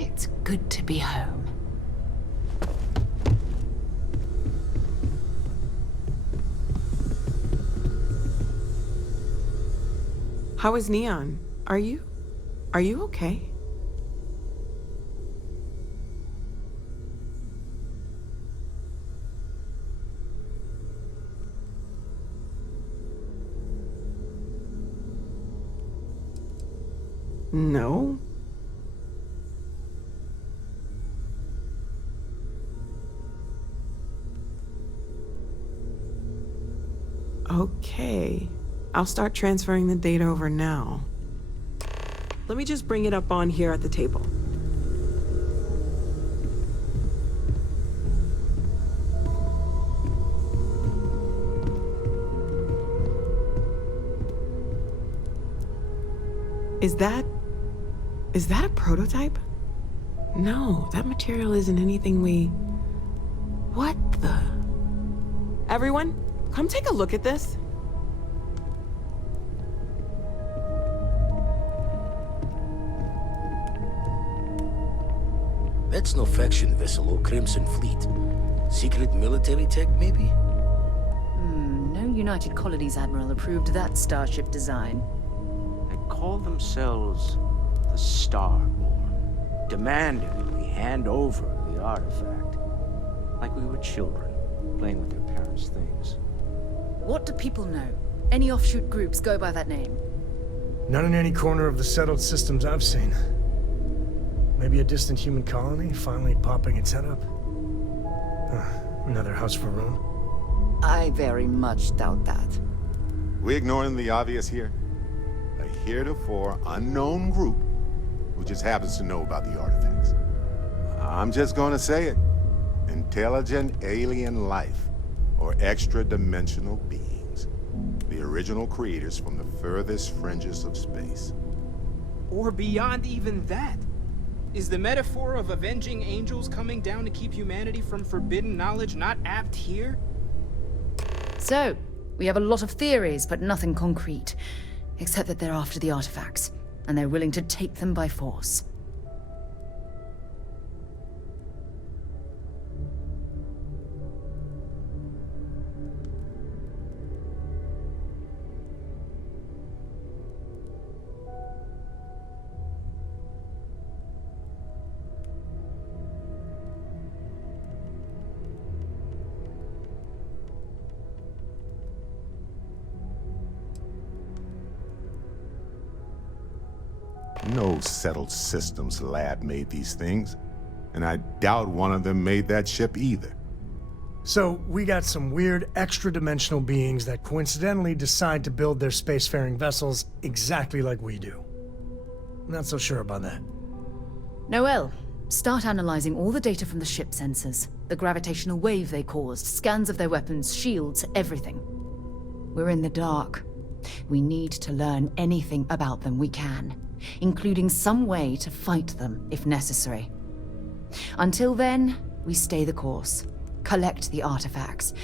It's good to be home. How is Neon? Are you okay? No? Okay. I'll start transferring the data over now. Let me just bring it up on here at the table. Is that a prototype? No, that material isn't anything we... What the... Everyone, come take a look at this. That's no faction vessel or Crimson Fleet. Secret military tech, maybe? No United Colonies Admiral approved that starship design. They call themselves the Starborn, demanding that we hand over the artifact. Like we were children, playing with their parents' things. What do people know? Any offshoot groups go by that name? Not in any corner of the settled systems I've seen. Maybe a distant human colony finally popping its head up? Another house for Rune? I very much doubt that. We ignoring the obvious here? A heretofore unknown group who just happens to know about the artifacts. I'm just gonna say it. Intelligent alien life, or extra-dimensional beings. The original creators from the furthest fringes of space. Or beyond even that. Is the metaphor of avenging angels coming down to keep humanity from forbidden knowledge not apt here? So, we have a lot of theories, but nothing concrete. Except that they're after the artifacts, and they're willing to take them by force. No settled systems lab made these things, and I doubt one of them made that ship either. So, we got some weird extra-dimensional beings that coincidentally decide to build their spacefaring vessels exactly like we do. Not so sure about that. Noel, start analyzing all the data from the ship sensors. The gravitational wave they caused, scans of their weapons, shields, everything. We're in the dark. We need to learn anything about them we can, including some way to fight them if necessary. Until then, we stay the course, collect the artifacts.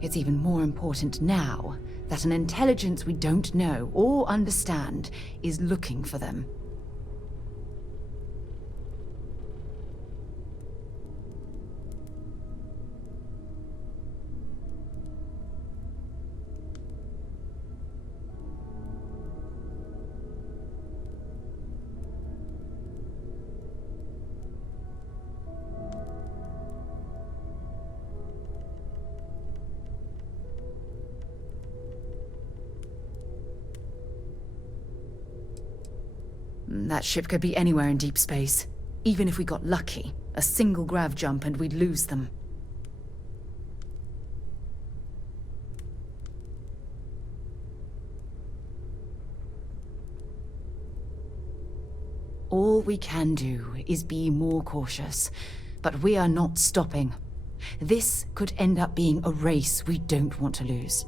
It's even more important now that an intelligence we don't know or understand is looking for them. That ship could be anywhere in deep space. Even if we got lucky, a single grav jump and we'd lose them. All we can do is be more cautious, but we are not stopping. This could end up being a race we don't want to lose.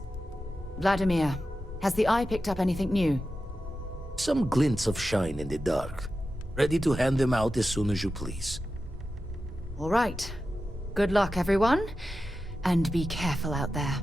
Vladimir, has the Eye picked up anything new? Some glints of shine in the dark. Ready to hand them out as soon as you please. All right. Good luck, everyone. And be careful out there.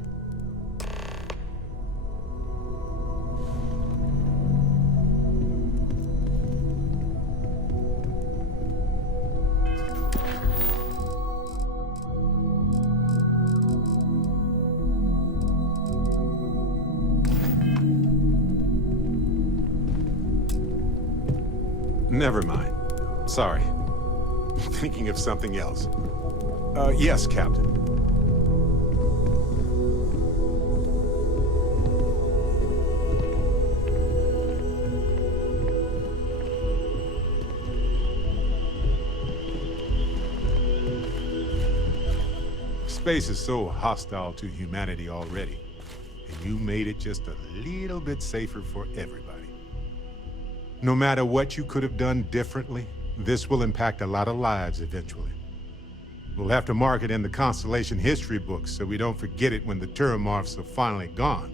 Never mind. Sorry. Thinking of something else. Yes, Captain. Space is so hostile to humanity already, and you made it just a little bit safer for everybody. No matter what you could have done differently, this will impact a lot of lives eventually. We'll have to mark it in the Constellation history books so we don't forget it when the Turomorphs are finally gone.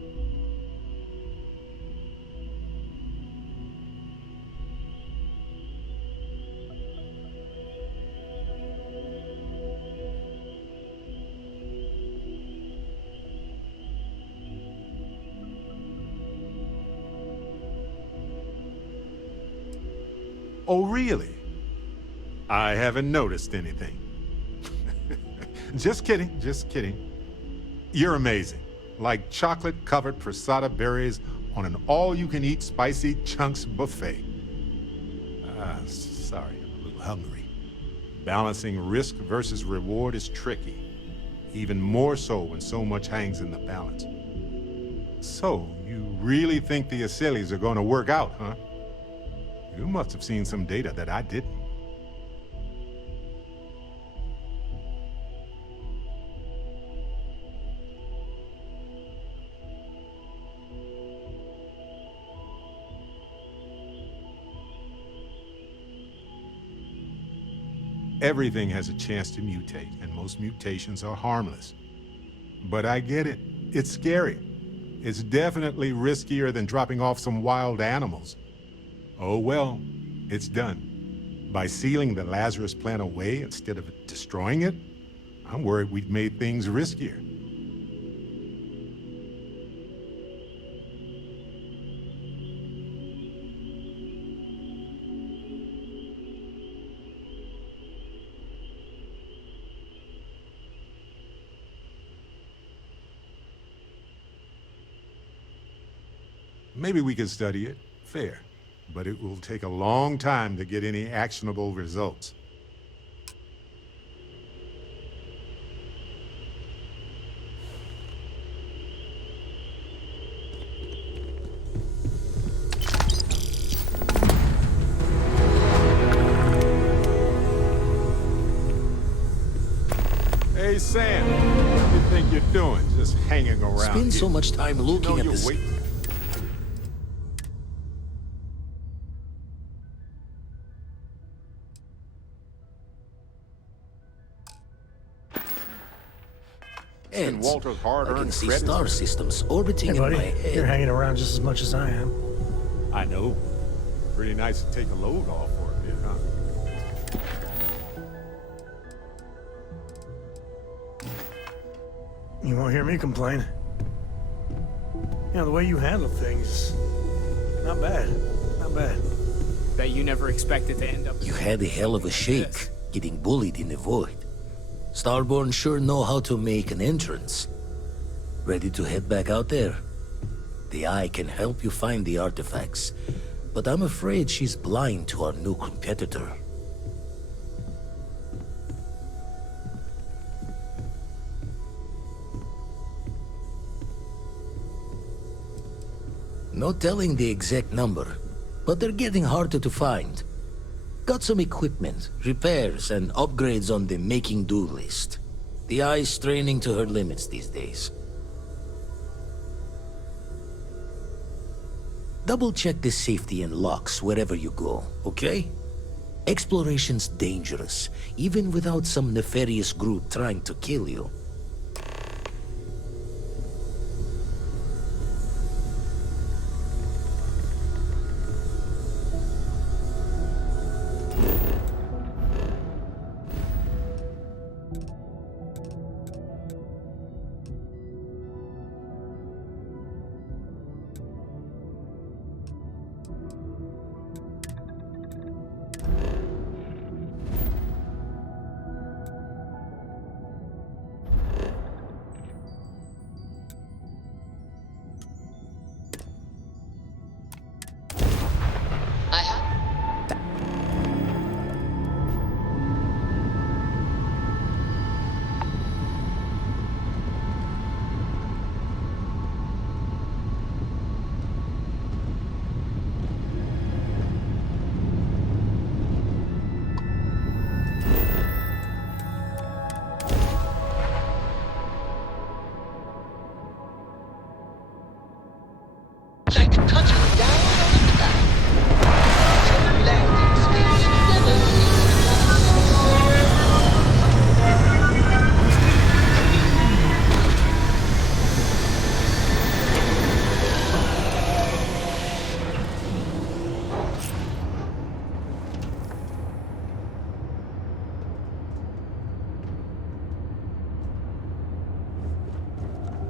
Oh, really? I haven't noticed anything. Just kidding, just kidding. You're amazing. Like chocolate-covered prasada berries on an all-you-can-eat spicy chunks buffet. Sorry, I'm a little hungry. Balancing risk versus reward is tricky. Even more so when so much hangs in the balance. So, you really think the Aceles are going to work out, huh? You must have seen some data that I didn't. Everything has a chance to mutate, and most mutations are harmless. But I get it. It's scary. It's definitely riskier than dropping off some wild animals. Oh well, it's done. By sealing the Lazarus plant away instead of destroying it, I'm worried we've made things riskier. Maybe we can study it, fair. But it will take a long time to get any actionable results. Hey, Sam, what do you think you're doing, just hanging around Spend here? so much time looking at this. And Walter's I hard-earned can see credits. star systems orbiting Hey, in buddy, my head. you're hanging around just as much as I am. I know. Pretty nice to take a load off for a bit, huh? You won't hear me complain. You know, the way you handle things, not bad. Not bad. That you never expected to end up. You had a hell of a shake, getting bullied in the void. Starborn sure know how to make an entrance. Ready to head back out there? The Eye can help you find the artifacts, but I'm afraid she's blind to our new competitor. No telling the exact number, but they're getting harder to find. Got some equipment, repairs, and upgrades on the making-do list. The eye's straining to her limits these days. Double-check the safety and locks wherever you go, okay? Exploration's dangerous, even without some nefarious group trying to kill you.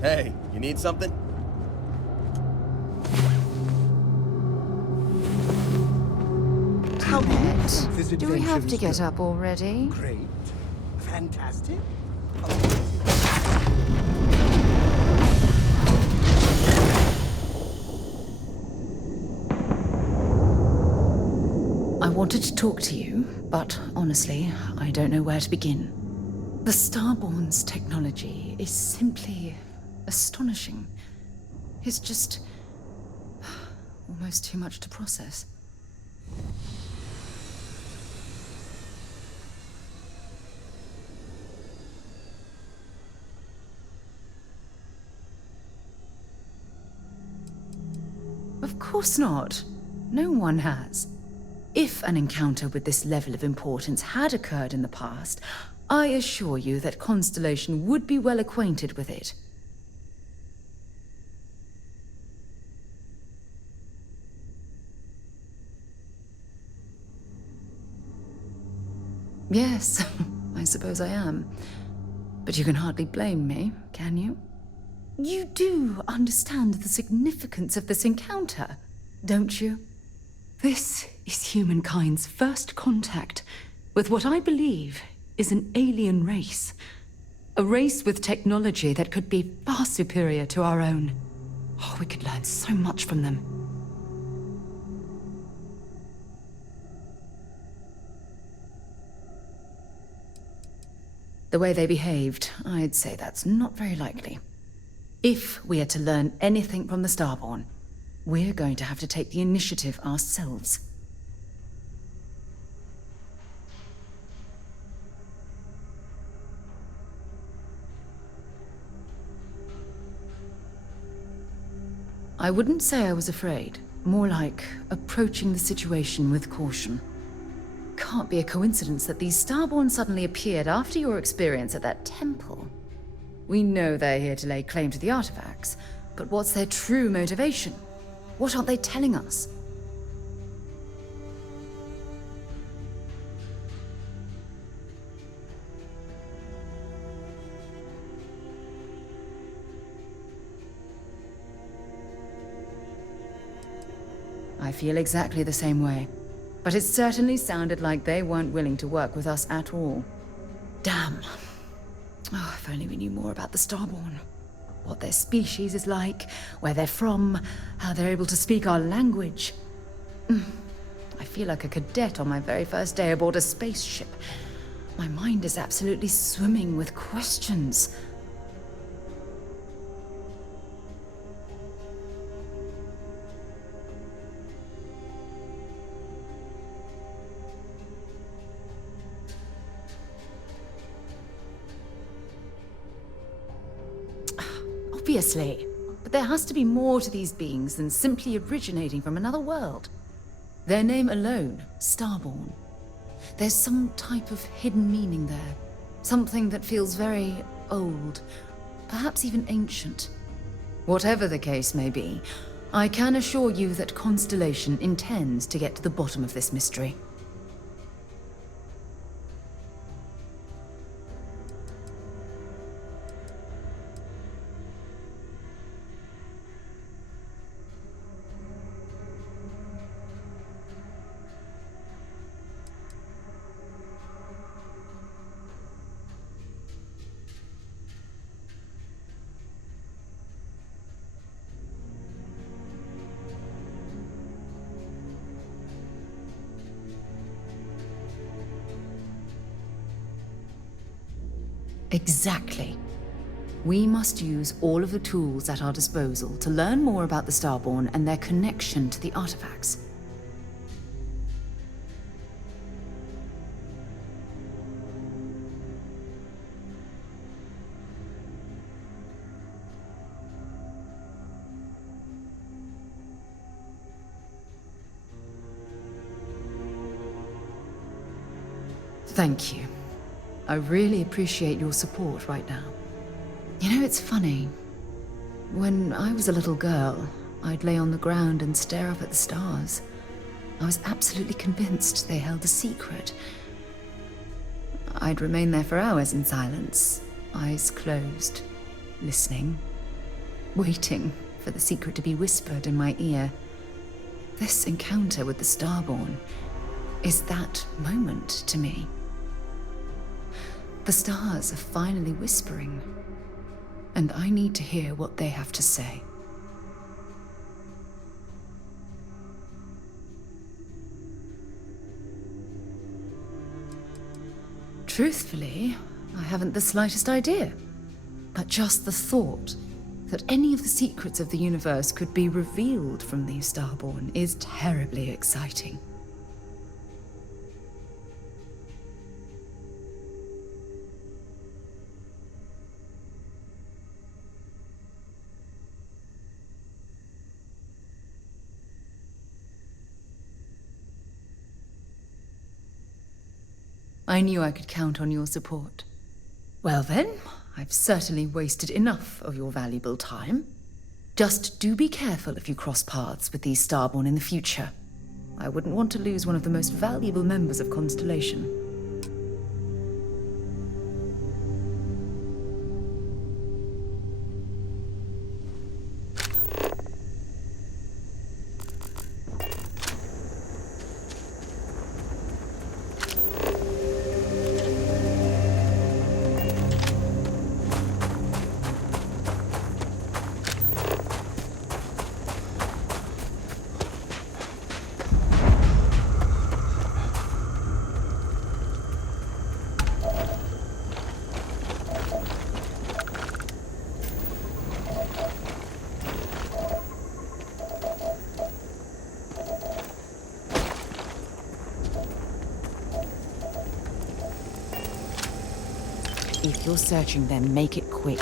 Hey, you need something? Albert, do we have to get up already? Great. Fantastic. I wanted to talk to you, but honestly, I don't know where to begin. The Starborn's technology is simply astonishing. It's just almost too much to process. Of course not. No one has. If an encounter with this level of importance had occurred in the past, I assure you that Constellation would be well acquainted with it. Yes, I suppose I am. But you can hardly blame me, can you? You do understand the significance of this encounter, don't you? This is humankind's first contact with what I believe is an alien race. A race with technology that could be far superior to our own. Oh, we could learn so much from them. The way they behaved, I'd say that's not very likely. If we are to learn anything from the Starborn, we're going to have to take the initiative ourselves. I wouldn't say I was afraid. More like approaching the situation with caution. Can't be a coincidence that these Starborn suddenly appeared after your experience at that temple. We know they're here to lay claim to the artifacts, but what's their true motivation? What aren't they telling us? I feel exactly the same way. But it certainly sounded like they weren't willing to work with us at all. Damn. Oh, if only we knew more about the Starborn. What their species is like, where they're from, how they're able to speak our language. I feel like a cadet on my very first day aboard a spaceship. My mind is absolutely swimming with questions. Obviously. But there has to be more to these beings than simply originating from another world. Their name alone, Starborn. There's some type of hidden meaning there. Something that feels very old, perhaps even ancient. Whatever the case may be, I can assure you that Constellation intends to get to the bottom of this mystery. Exactly. We must use all of the tools at our disposal to learn more about the Starborn and their connection to the artifacts. Thank you. I really appreciate your support right now. You know, it's funny. When I was a little girl, I'd lay on the ground and stare up at the stars. I was absolutely convinced they held a secret. I'd remain there for hours in silence, eyes closed, listening, waiting for the secret to be whispered in my ear. This encounter with the Starborn is that moment to me. The stars are finally whispering, and I need to hear what they have to say. Truthfully, I haven't the slightest idea. But just the thought that any of the secrets of the universe could be revealed from these Starborn is terribly exciting. I knew I could count on your support. Well then, I've certainly wasted enough of your valuable time. Just do be careful if you cross paths with these Starborn in the future. I wouldn't want to lose one of the most valuable members of Constellation. If you're searching them, make it quick.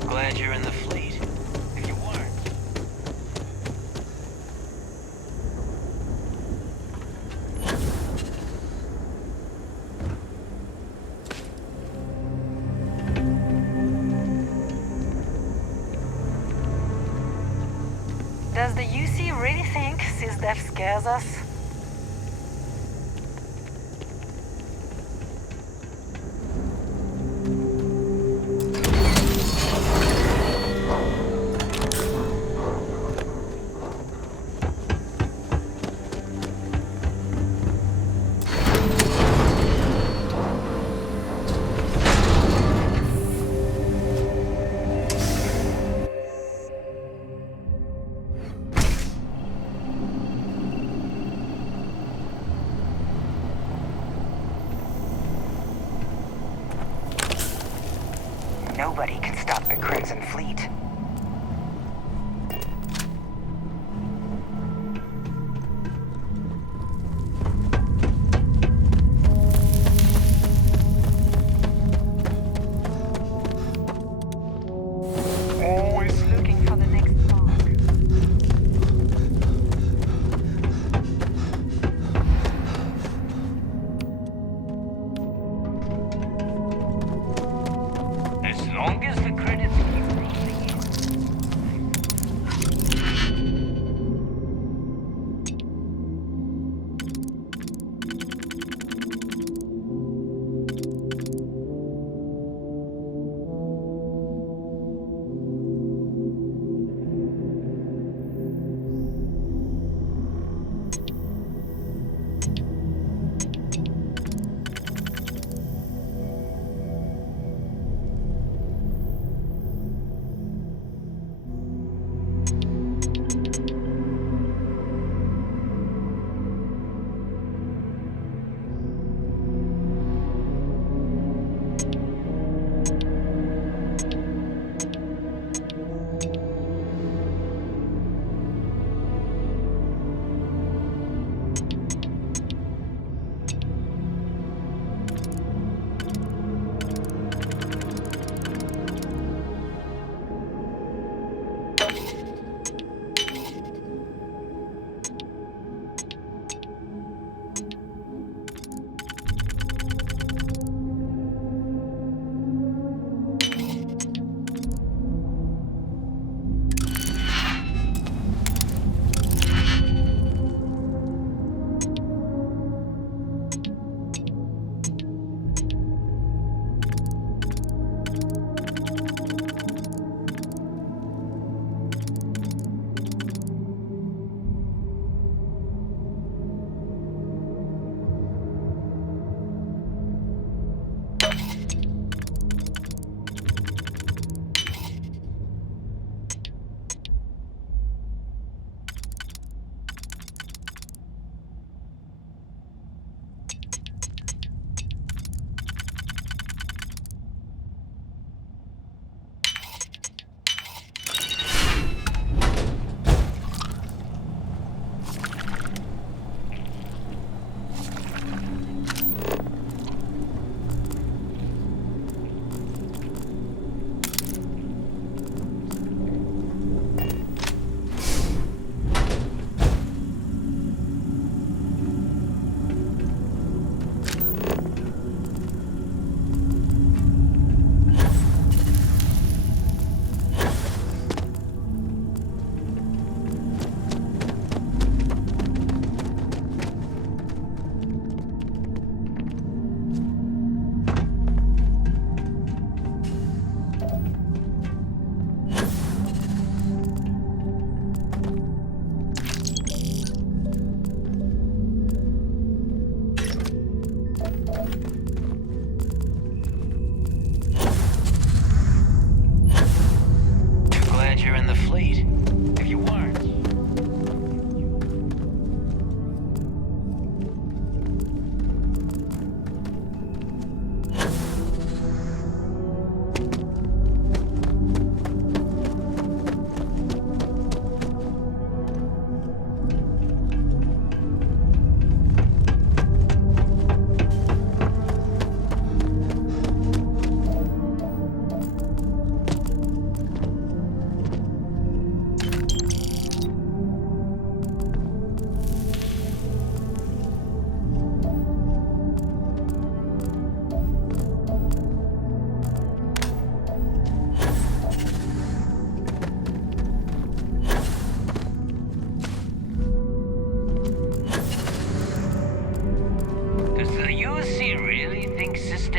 Glad you're in the fleet. If you weren't... Does the UC really think SysDef scares us? Nobody can stop the Crimson Fleet.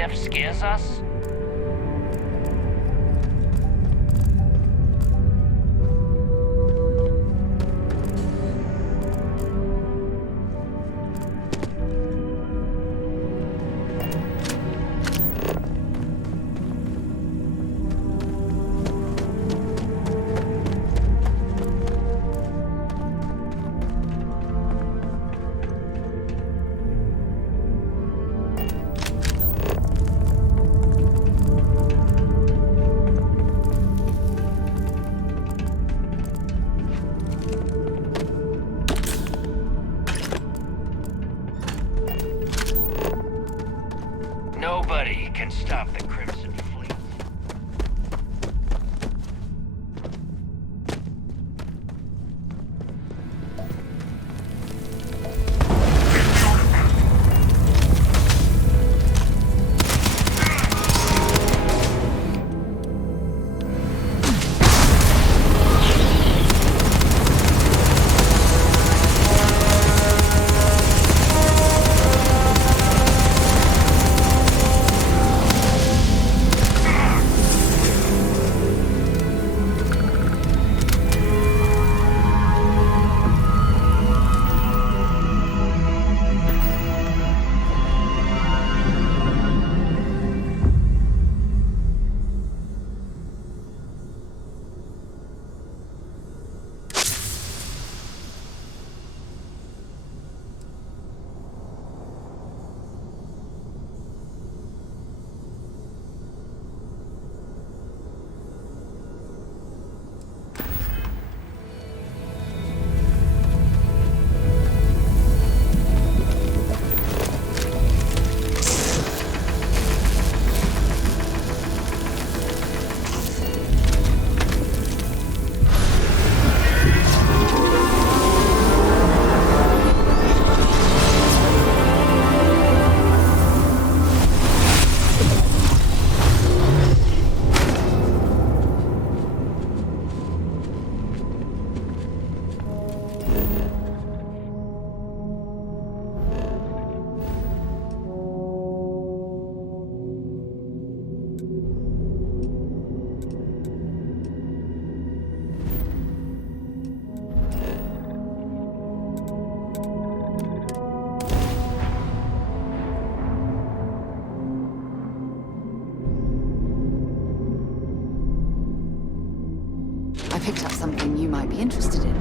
death scares us? Nobody can stop the Crimson Fleet. I picked up something you might be interested in.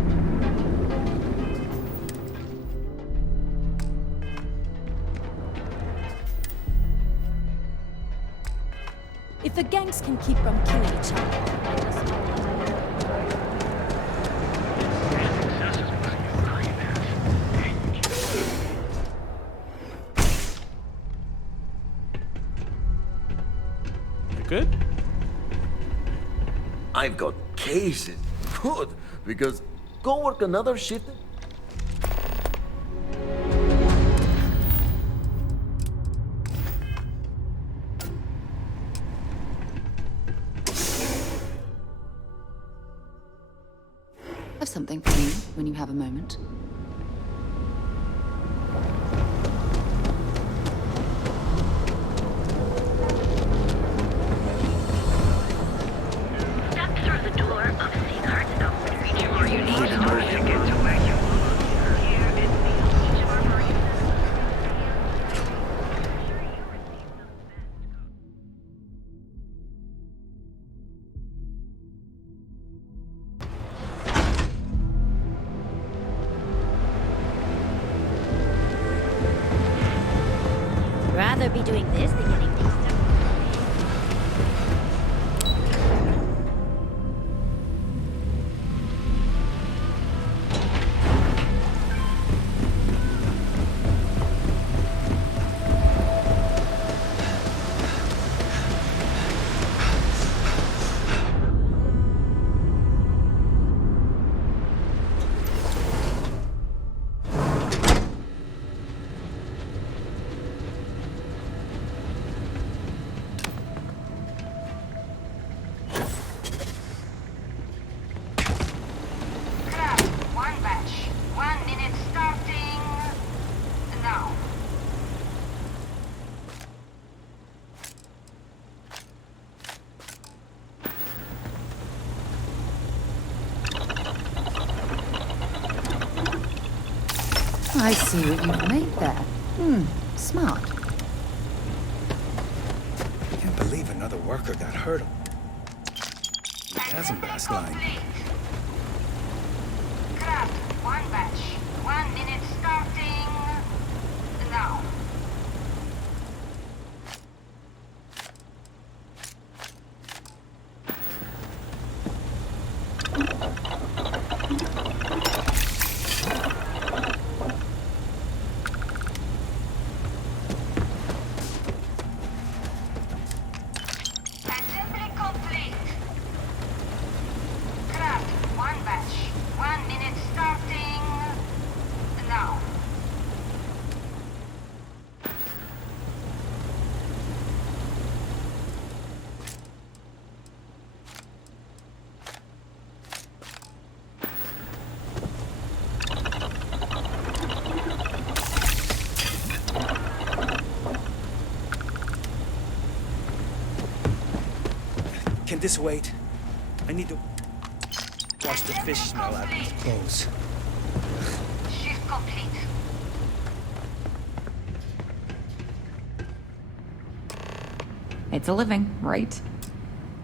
If the gangs can keep from killing each other. You good? I've got cases. Good, because go work another shift. Have something for you when you have a moment. Step through the door of Seaguard's Oak. Before you need in order to get to where you want. Here is each of our Marines. Rather be doing this than getting things done. I see what you've made there. Smart. Can't believe another worker got hurt. The chasm blast line. Craft, one batch. 1 minute starting now. Assembly complete. Craft, one batch. 1 minute starting now. Can this wait? I need to wash the fish smell out of these clothes. Shift complete. It's a living, right?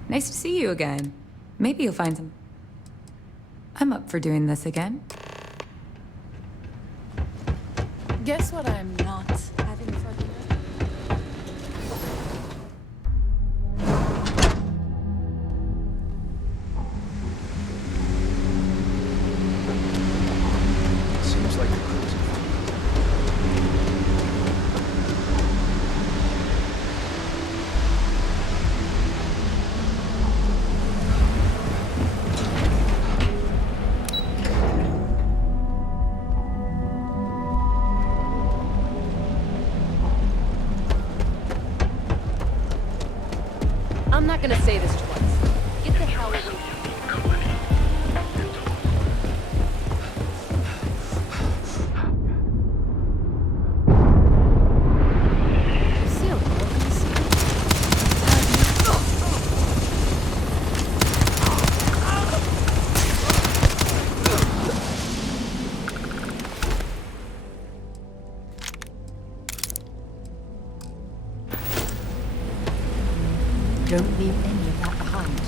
Nice to see you again. Maybe you'll find some. I'm up for doing this again. Guess what I'm not having for dinner? Seems like the cruise. I'm not gonna say this twice. Get the hell away from me. Seal, welcome to see. Don't leave any of that behind.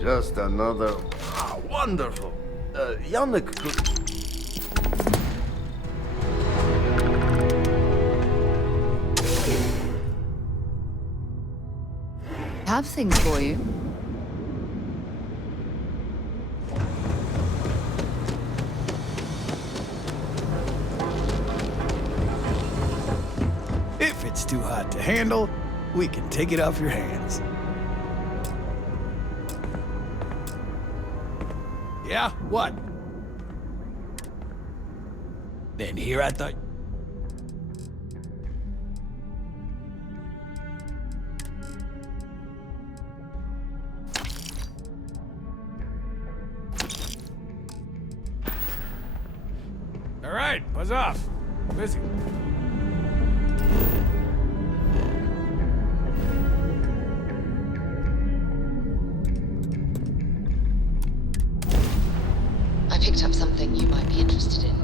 Just another. Wonderful. Yannick could. Have things for you. If it's too hot to handle, we can take it off your hands. Yeah? What? Then here I thought... All right, buzz off. Busy. I picked up something you might be interested in.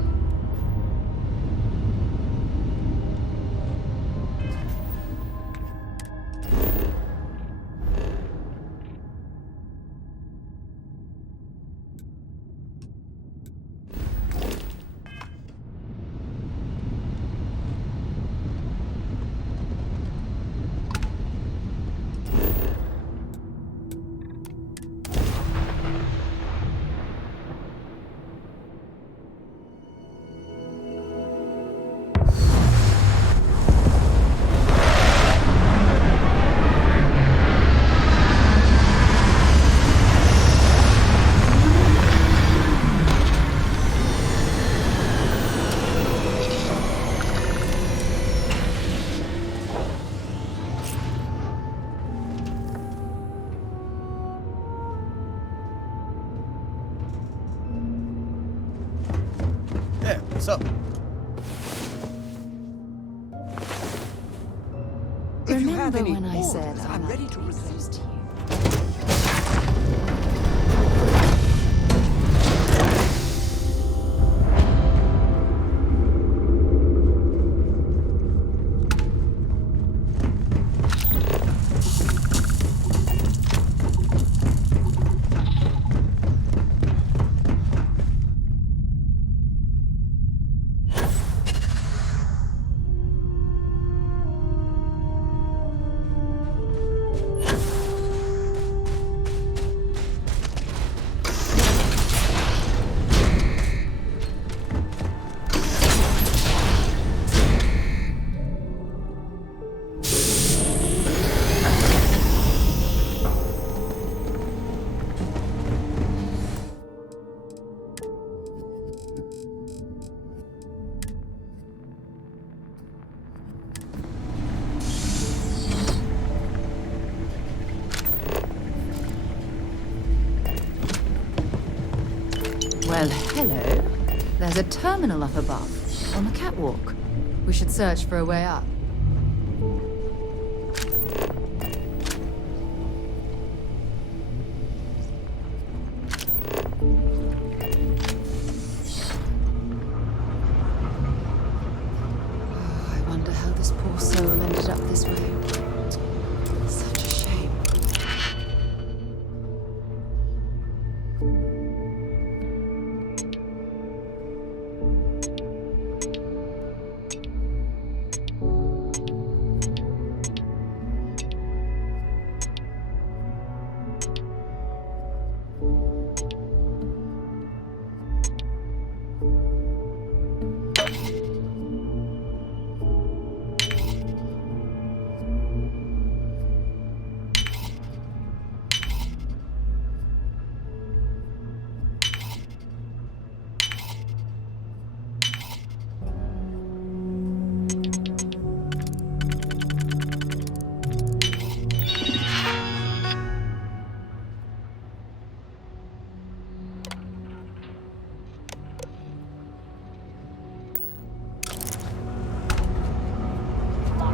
What's up? If you have Remember any when I said orders, I I'm like ready to to be receive. close to you? Well, hello. There's a terminal up above, on the catwalk. We should search for a way up. Oh, I wonder how this poor soul ended up this way. Such a shame.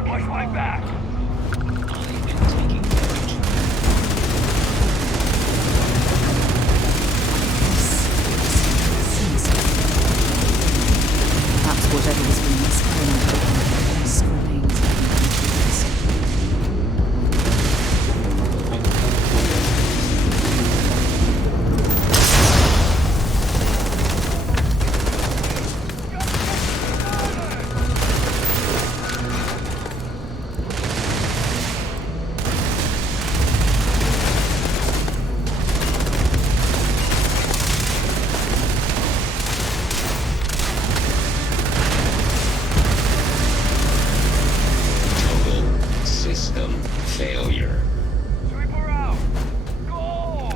Watch my back! Perhaps whatever was being experimented on still remains System failure. Sweeper out! Go!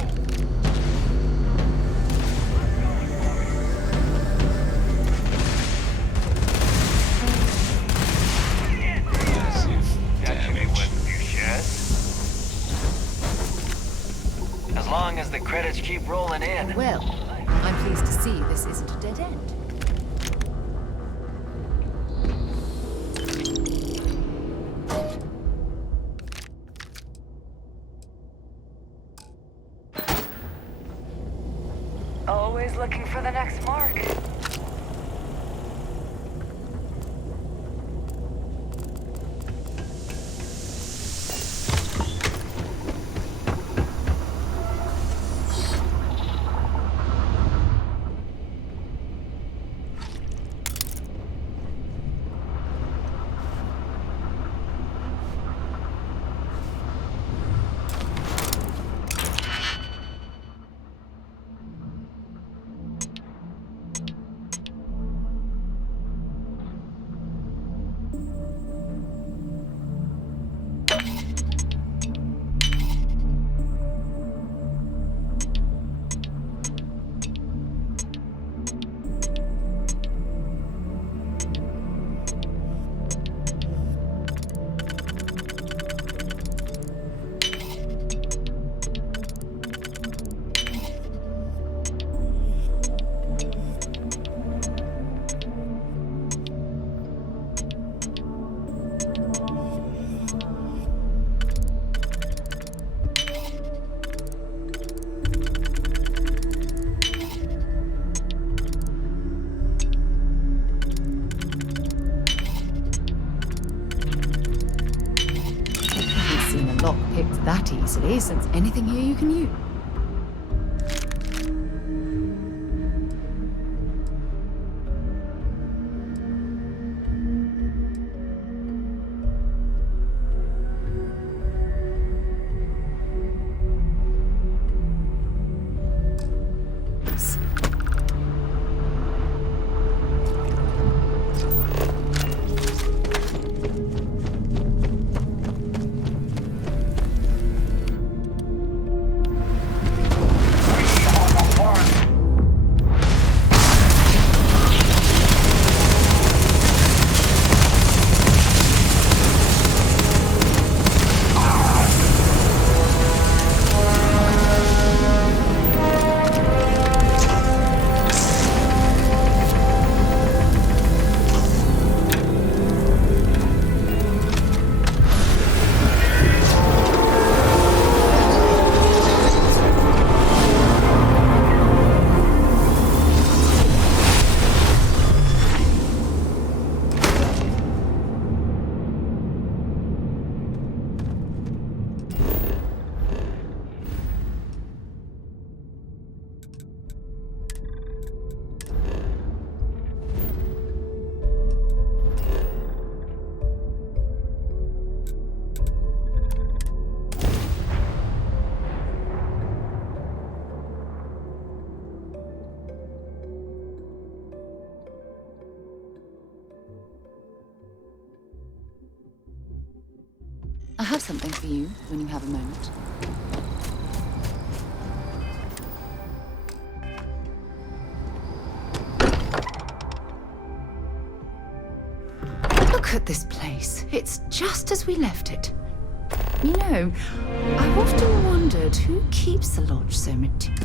Massive damage. As long as the credits keep rolling in. well. I'm pleased to see this isn't a dead end. Always looking for the next mark. curiosity, since anything here you can use. I have something for you when you have a moment. Look at this place. It's just as we left it. You know, I've often wondered who keeps the lodge so meticulously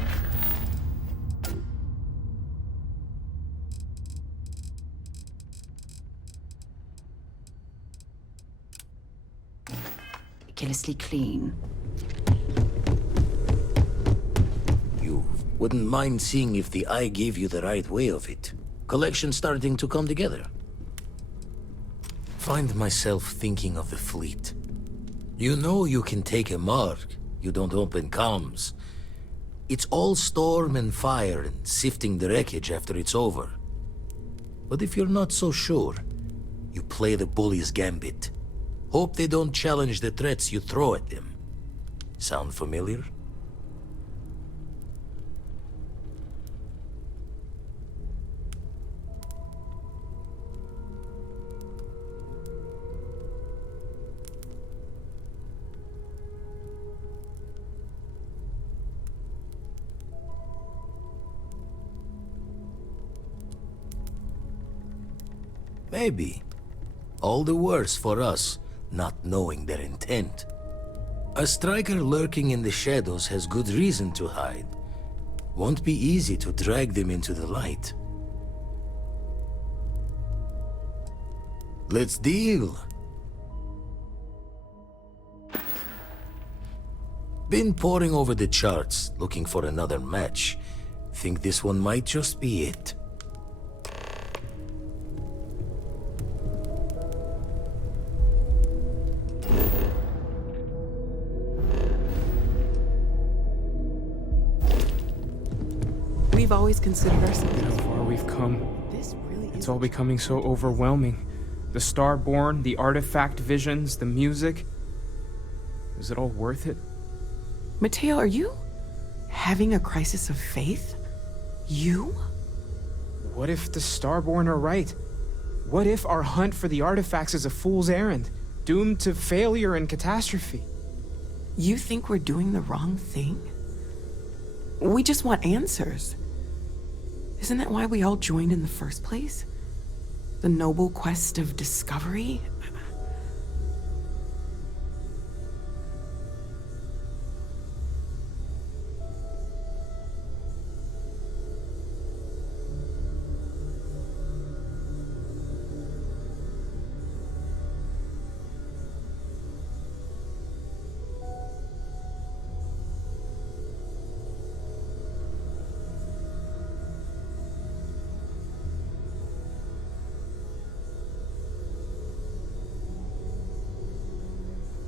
clean. You wouldn't mind seeing if the eye gave you the right way of it. Collection starting to come together. Find myself thinking of the fleet. You know you can take a mark, you don't open comms. It's all storm and fire and sifting the wreckage after it's over. But if you're not so sure, you play the bully's gambit. Hope they don't challenge the threats you throw at them. Sound familiar? Maybe. All the worse for us, not knowing their intent. A striker lurking in the shadows has good reason to hide. Won't be easy to drag them into the light. Let's deal. Been poring over the charts, looking for another match. Think this one might just be it. We've always considered ourselves. Look how far we've come. This really is. It's all becoming so overwhelming. The Starborn, the artifact visions, the music. Is it all worth it? Mateo, are you having a crisis of faith? You? What if the Starborn are right? What if our hunt for the artifacts is a fool's errand, doomed to failure and catastrophe? You think we're doing the wrong thing? We just want answers. Isn't that why we all joined in the first place? The noble quest of discovery?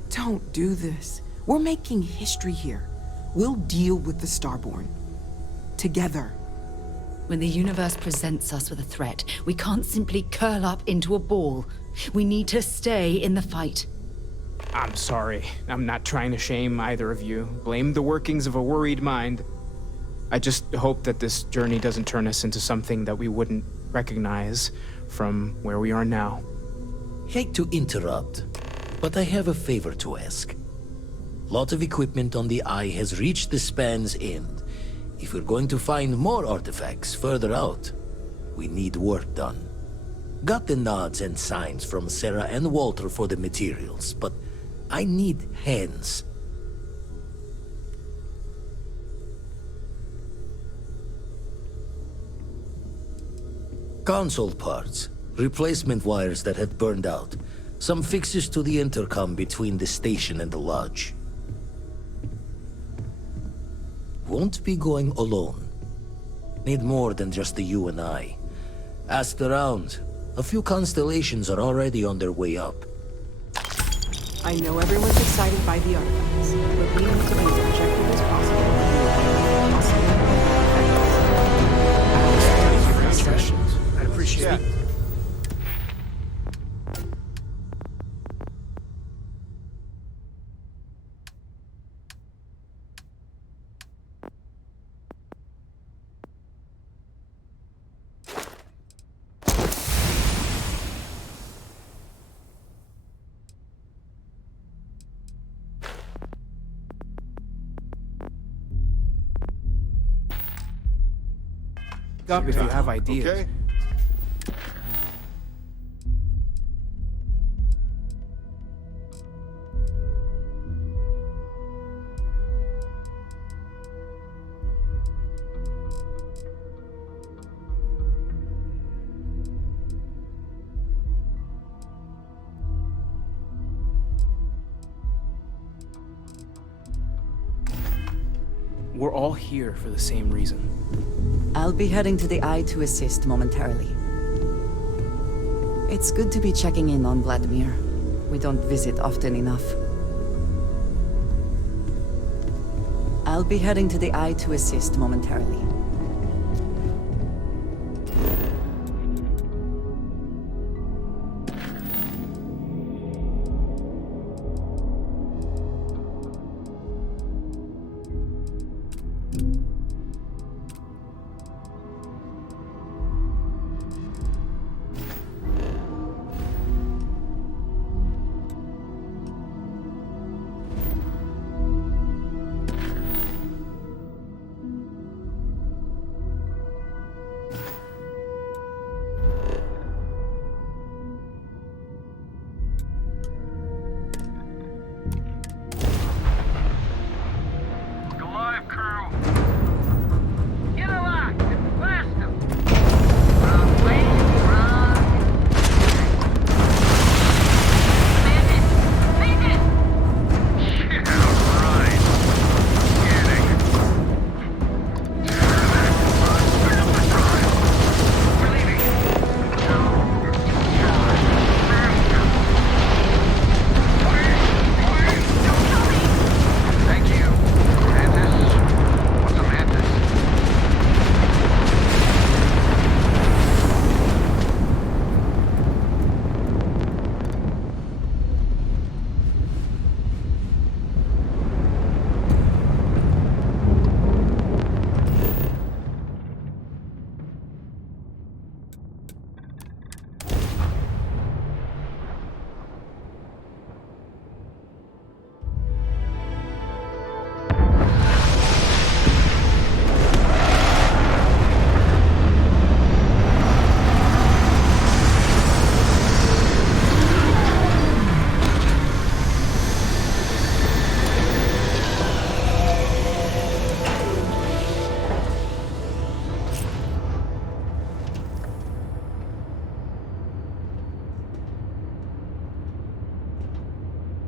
Don't do this. We're making history here. We'll deal with the Starborn. Together. When the universe presents us with a threat, we can't simply curl up into a ball. We need to stay in the fight. I'm sorry. I'm not trying to shame either of you. Blame the workings of a worried mind. I just hope that this journey doesn't turn us into something that we wouldn't recognize from where we are now. Hate to interrupt, but I have a favor to ask. Lot of equipment on the Eye has reached the span's end. If we're going to find more artifacts further out, we need work done. Got the nods and signs from Sarah and Walter for the materials, but I need hands. Console parts, replacement wires that had burned out, some fixes to the intercom between the station and the lodge. Won't be going alone. Need more than just the you and I. Asked around. A few constellations are already on their way up. I know everyone's excited by the artifacts, but we need to be as objective as possible. I appreciate it. Up if you have ideas. Okay. We're all here for the same reason. I'll be heading to the Eye to assist momentarily. It's good to be checking in on Vladimir. We don't visit often enough. I'll be heading to the Eye to assist momentarily.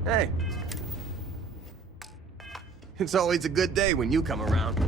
Hey. It's always a good day when you come around.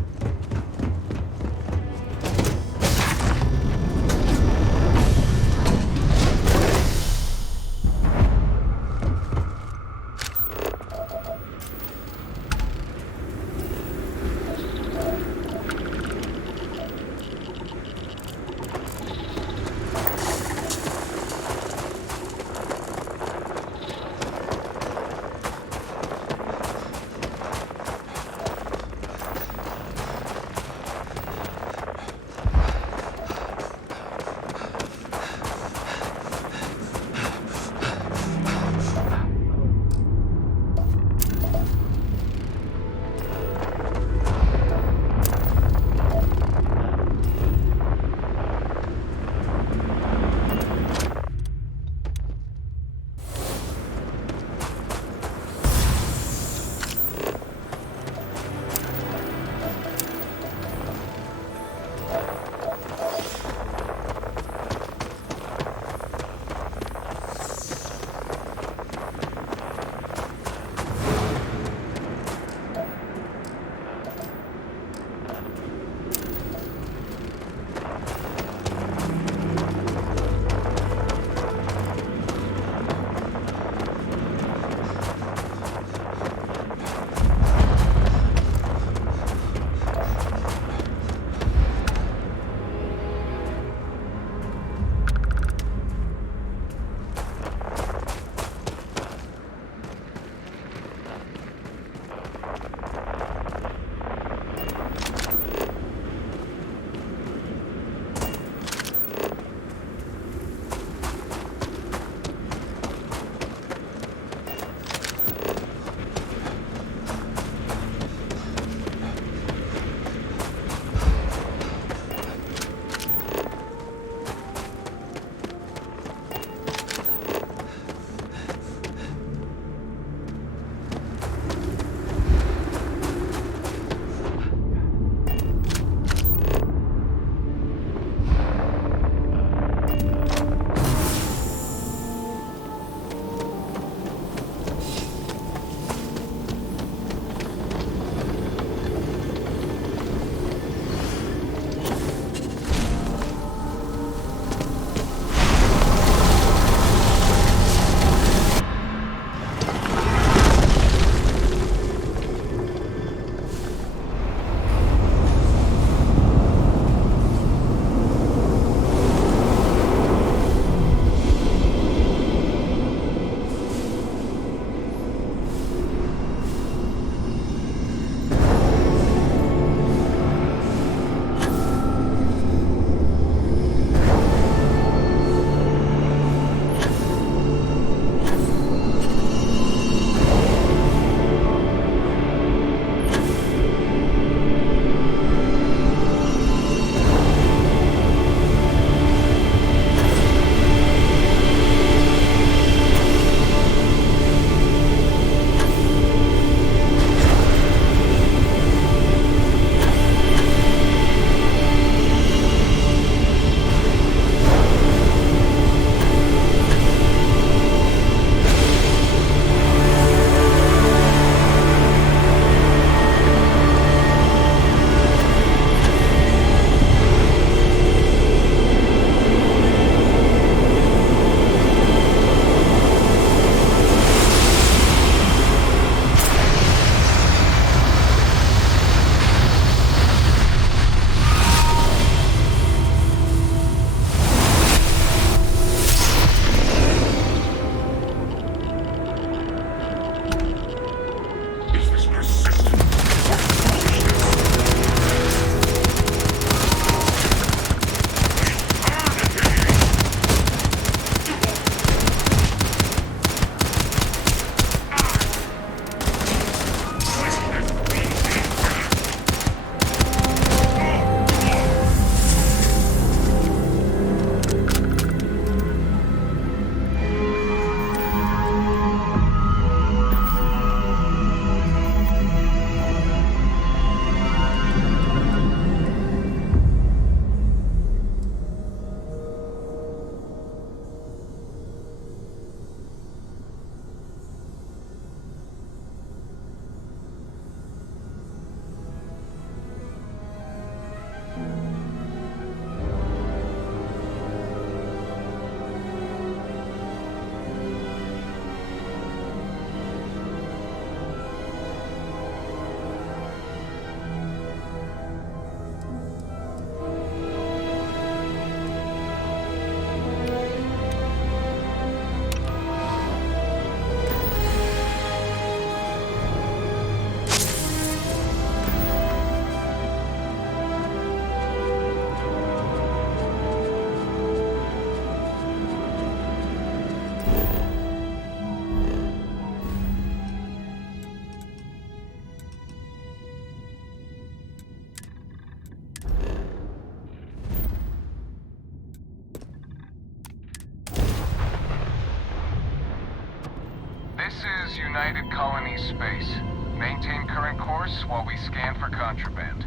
United Colonies space. Maintain current course while we scan for contraband.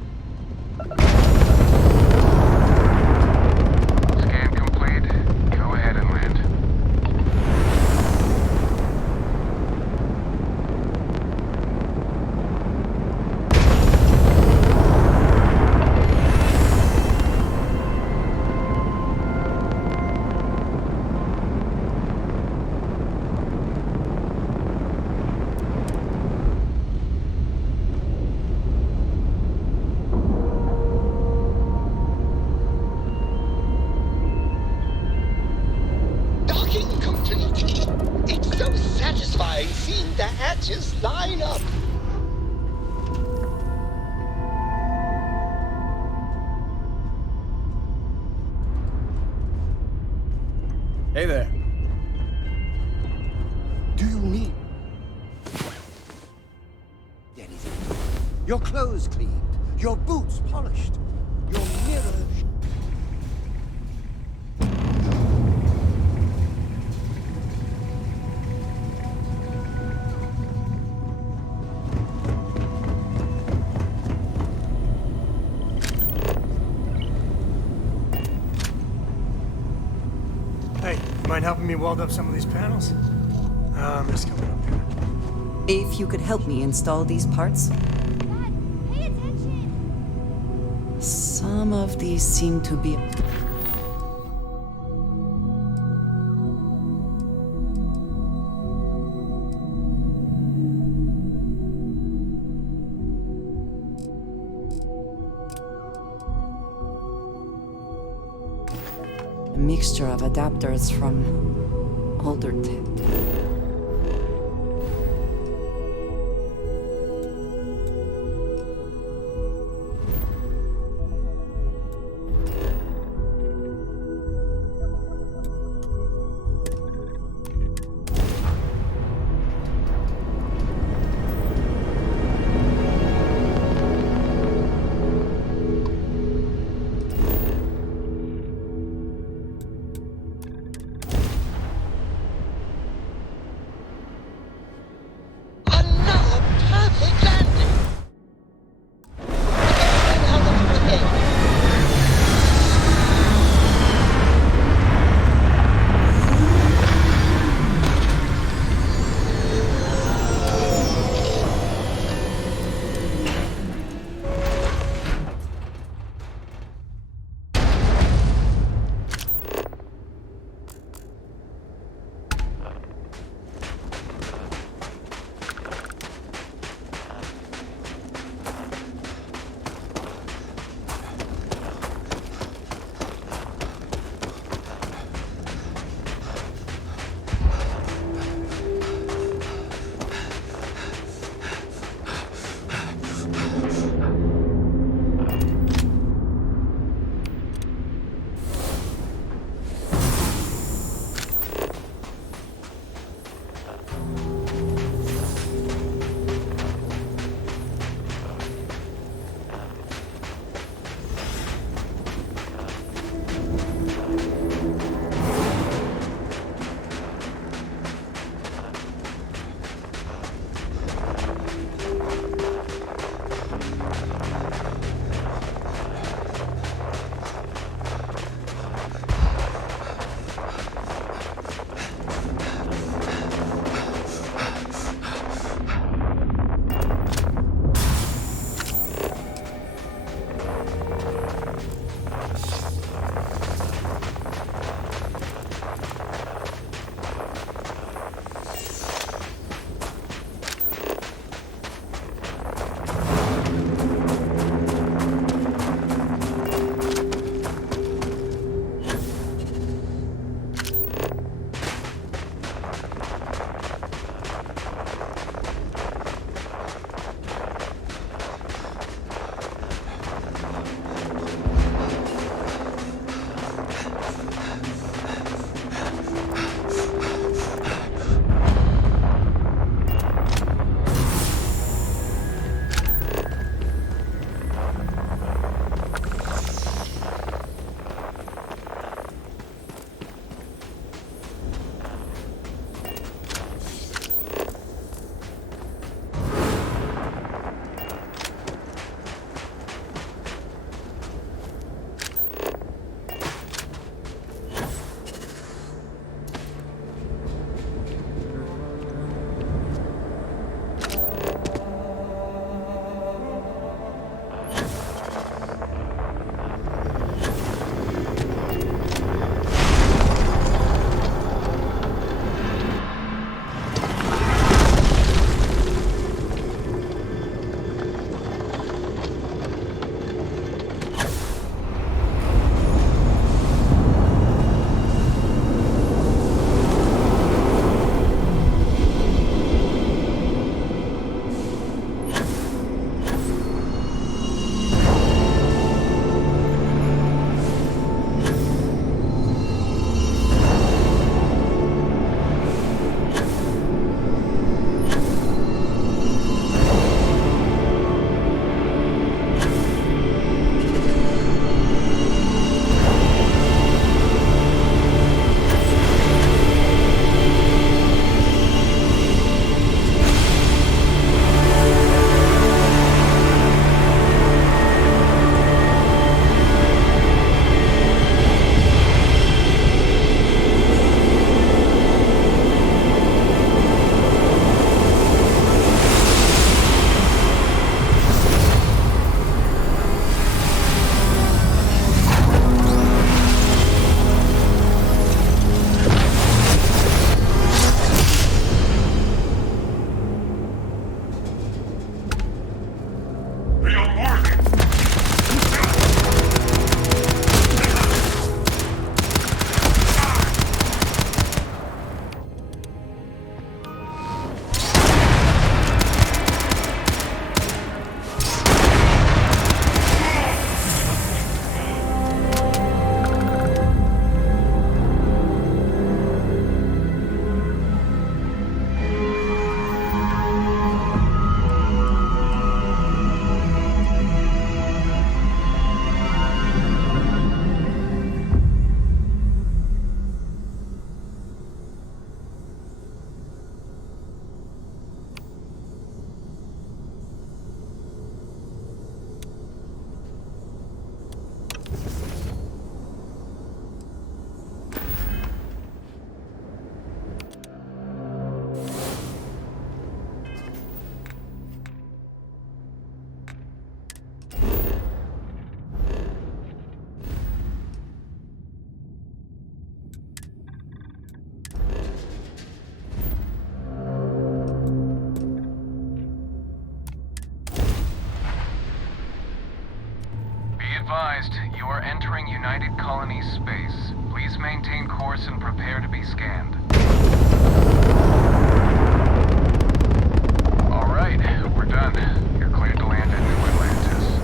Scan complete. Go ahead and land. Docking complete. It's so satisfying seeing the hatches line up. Hey there. Do you need anything? Your clothes cleaned, your boots polished, your mirror. Hey, you mind helping me weld up some of these panels? I'm just coming up here. If you could help me install these parts. Some of these seem to be... a mixture of adapters from older tech. United Colony Space. Please maintain course and prepare to be scanned. All right, we're done. You're cleared to land at New Atlantis.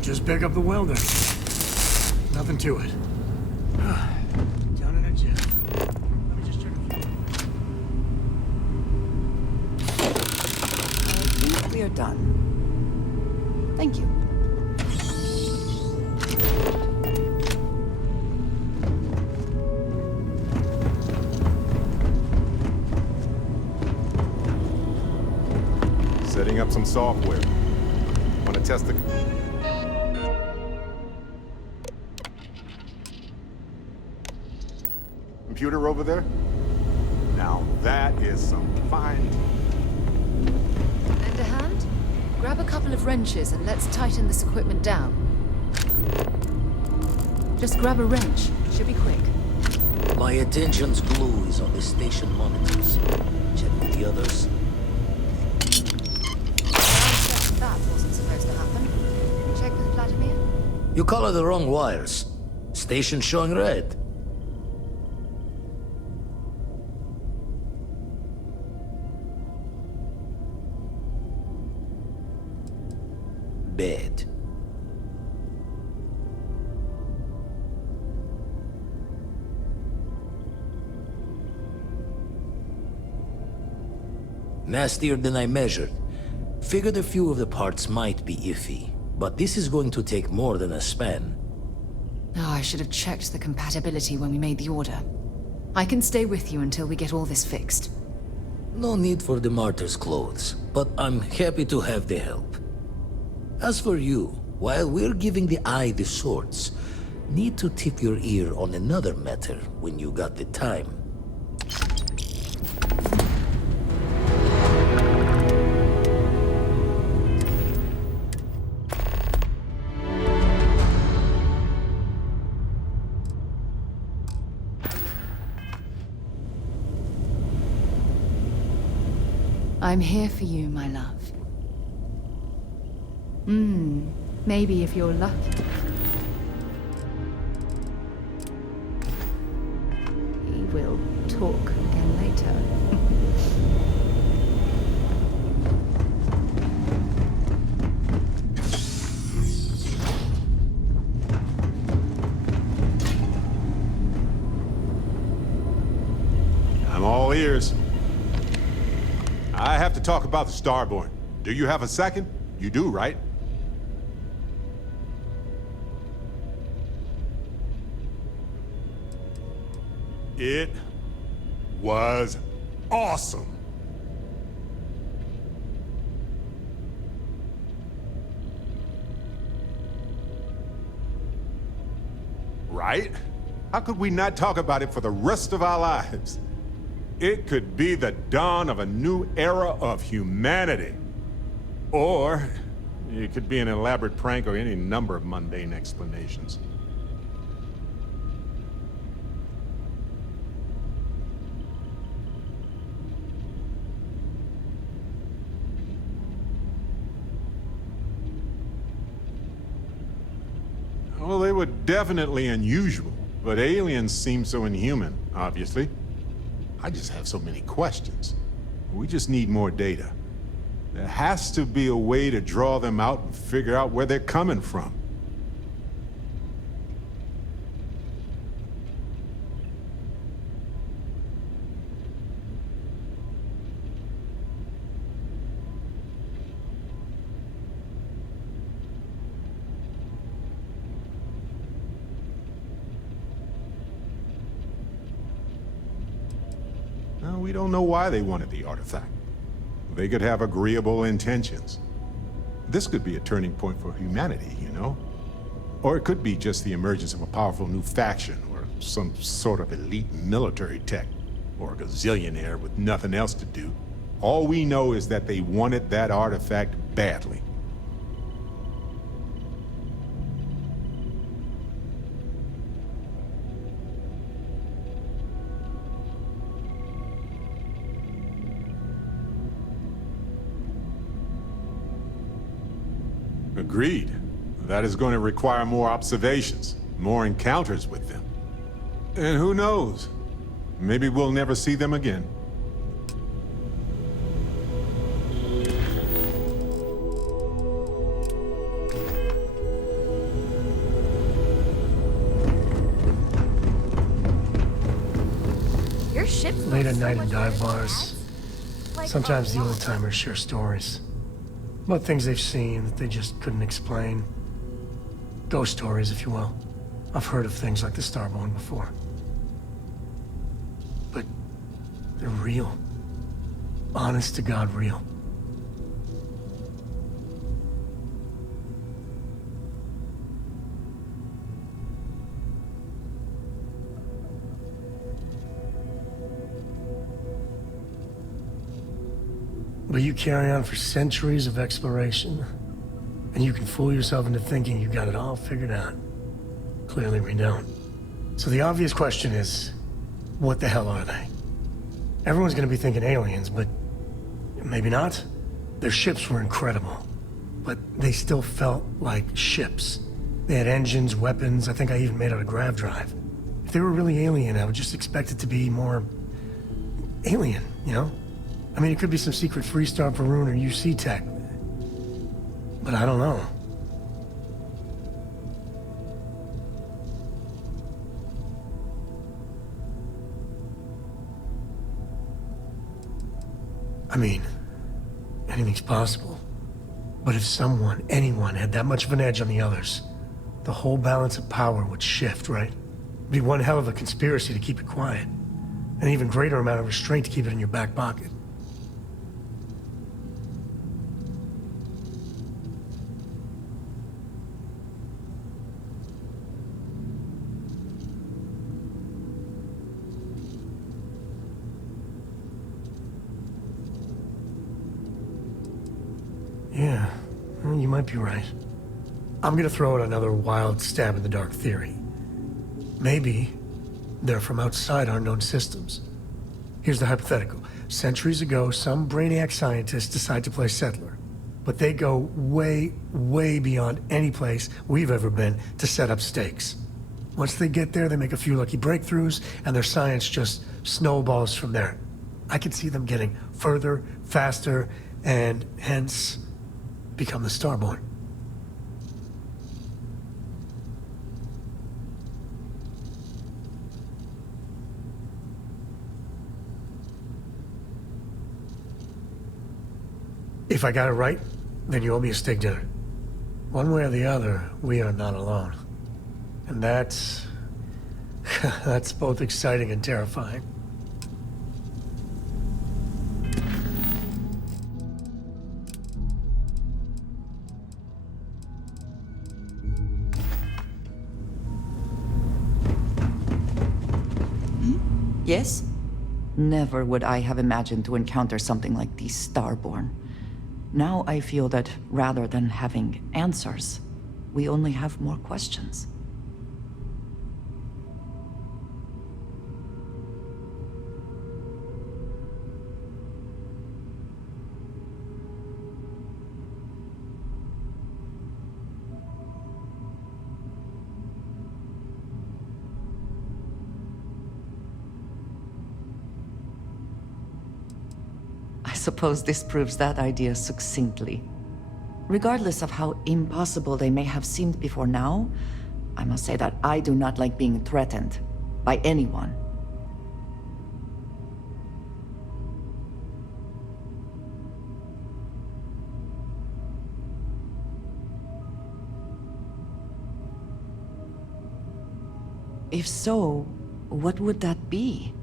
Just pick up the welder. Nothing to it. Down in a jet. Let me just check. I think we are done. Thank you. Setting up some software. Want to test the... computer over there? Now that is some fine... Lend a hand? Grab a couple of wrenches and let's tighten this equipment down. Just grab a wrench. Should be quick. My attention's glue is on the station monitors. Check with the others. That wasn't supposed to happen. Check with Vladimir. You color the wrong wires. Station showing red. Bed. Nastier than I measured. Figured a few of the parts might be iffy, but this is going to take more than a span. Oh, I should have checked the compatibility when we made the order. I can stay with you until we get all this fixed. No need for the martyr's clothes, but I'm happy to have the help. As for you, while we're giving the eye the swords, need to tip your ear on another matter when you got the time. I'm here for you, my love. Maybe if you're lucky. We will talk again later. I'm all ears. I have to talk about the Starborn. Do you have a second? You do, right? It was awesome. Right? How could we not talk about it for the rest of our lives? It could be the dawn of a new era of humanity. Or it could be an elaborate prank or any number of mundane explanations. Well, they were definitely unusual, but aliens seem so inhuman, obviously. I just have so many questions. We just need more data. There has to be a way to draw them out and figure out where they're coming from. Well, we don't know why they wanted the artifact. They could have agreeable intentions. This could be a turning point for humanity, you know? Or it could be just the emergence of a powerful new faction, or some sort of elite military tech, or a gazillionaire with nothing else to do. All we know is that they wanted that artifact badly. Agreed. That is going to require more observations, more encounters with them. And who knows? Maybe we'll never see them again. Your ship's Late at night in dive bars, sometimes the old-timers share stories about things they've seen that they just couldn't explain. Ghost stories, if you will. I've heard of things like the Starborn before. But they're real. Honest to God, real. But you carry on for centuries of exploration, and you can fool yourself into thinking you got it all figured out. Clearly we don't. So the obvious question is, what the hell are they? Everyone's gonna be thinking aliens, but maybe not. Their ships were incredible, but they still felt like ships. They had engines, weapons, I think I even made out a grav drive. If they were really alien, I would just expect it to be more alien, you know? I mean, it could be some secret Freestar Varun or UC tech. But I don't know. I mean, anything's possible. But if someone, anyone, had that much of an edge on the others, the whole balance of power would shift, right? It'd be one hell of a conspiracy to keep it quiet. An even greater amount of restraint to keep it in your back pocket. Yeah, well, you might be right. I'm gonna throw out another wild stab in the dark theory. Maybe they're from outside our known systems. Here's the hypothetical. Centuries ago, some brainiac scientists decide to play settler. But they go way, way beyond any place we've ever been to set up stakes. Once they get there, they make a few lucky breakthroughs, and their science just snowballs from there. I could see them getting further, faster, and hence become the Starborn. If I got it right, then you owe me a steak dinner. One way or the other, we are not alone. And that's... that's both exciting and terrifying. Yes? Never would I have imagined to encounter something like the Starborn. Now I feel that rather than having answers, we only have more questions. I suppose this proves that idea succinctly. Regardless of how impossible they may have seemed before now, I must say that I do not like being threatened by anyone. If so, what would that be?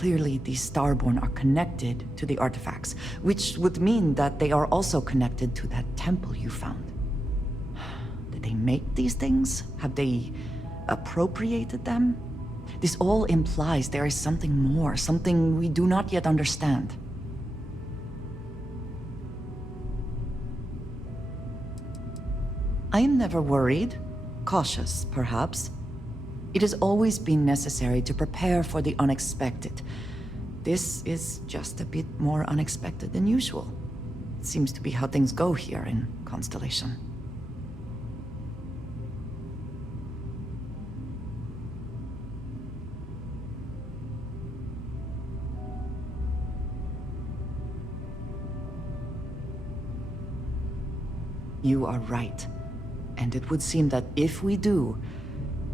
Clearly, these Starborn are connected to the artifacts, which would mean that they are also connected to that temple you found. Did they make these things? Have they appropriated them? This all implies there is something more, something we do not yet understand. I am never worried. Cautious, perhaps. It has always been necessary to prepare for the unexpected. This is just a bit more unexpected than usual. It seems to be how things go here in Constellation. You are right. And it would seem that if we do,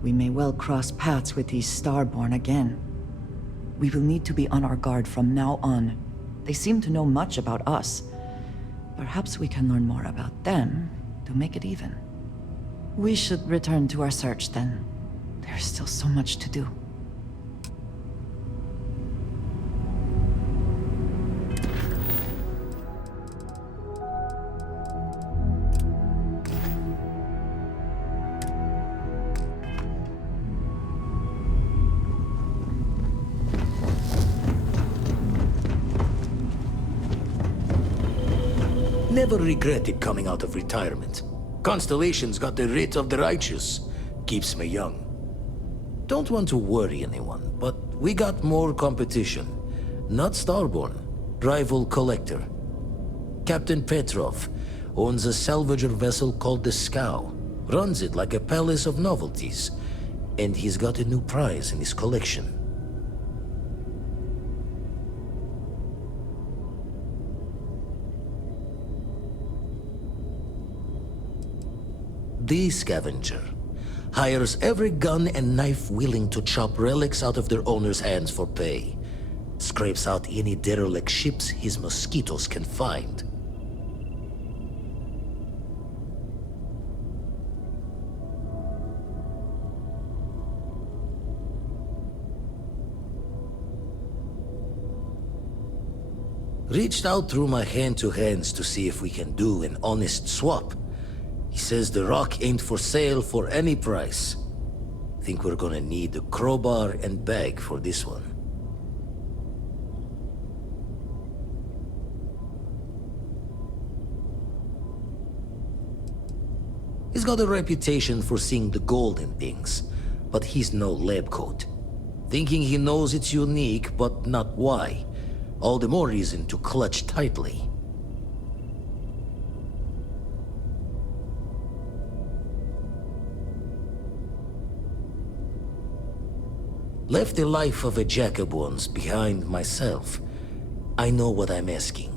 we may well cross paths with these Starborn again. We will need to be on our guard from now on. They seem to know much about us. Perhaps we can learn more about them to make it even. We should return to our search then. There's still so much to do. Never regretted coming out of retirement. Constellation's got the writ of the righteous. Keeps me young. Don't want to worry anyone, but we got more competition. Not Starborn, rival collector. Captain Petrov owns a salvager vessel called the Scow. Runs it like a palace of novelties. And he's got a new prize in his collection. The Scavenger hires every gun and knife willing to chop relics out of their owner's hands for pay. Scrapes out any derelict ships his mosquitoes can find. Reached out through my hand-to-hands to see if we can do an honest swap. He says the rock ain't for sale for any price. Think we're gonna need a crowbar and bag for this one. He's got a reputation for seeing the gold in things, but he's no lab coat. Thinking he knows it's unique, but not why. All the more reason to clutch tightly. Left the life of a Jacobons behind myself. I know what I'm asking.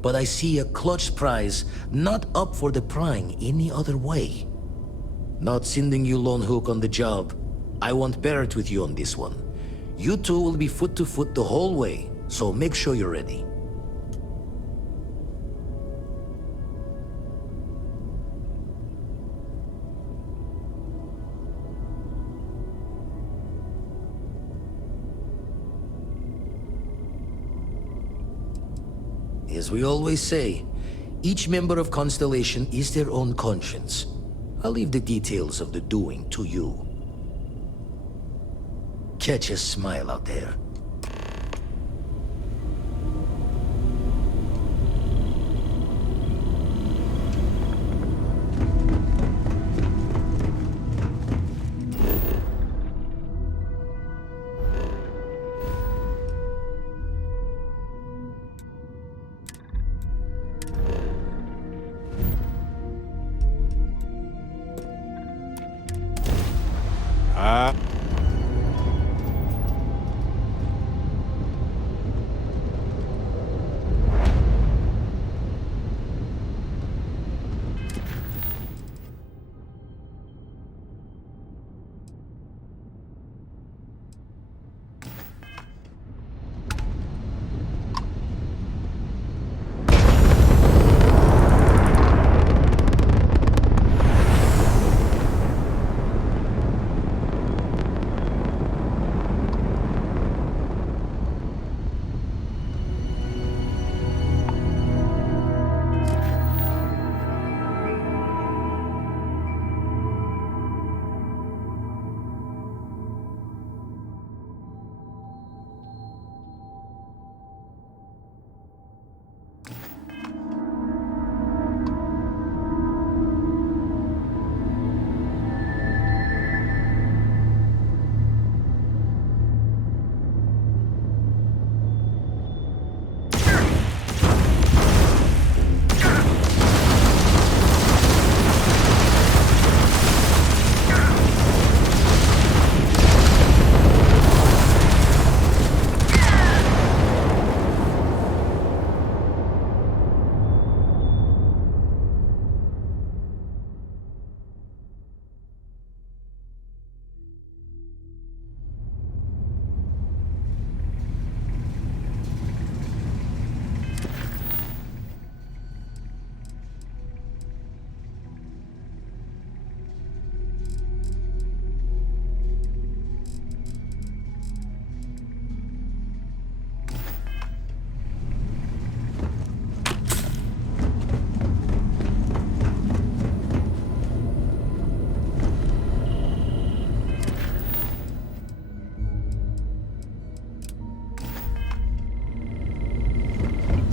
But I see a clutch prize not up for the prying any other way. Not sending you lone hook on the job. I want Barrett with you on this one. You two will be foot to foot the whole way, so make sure you're ready. As we always say, each member of Constellation is their own conscience. I'll leave the details of the doing to you. Catch a smile out there.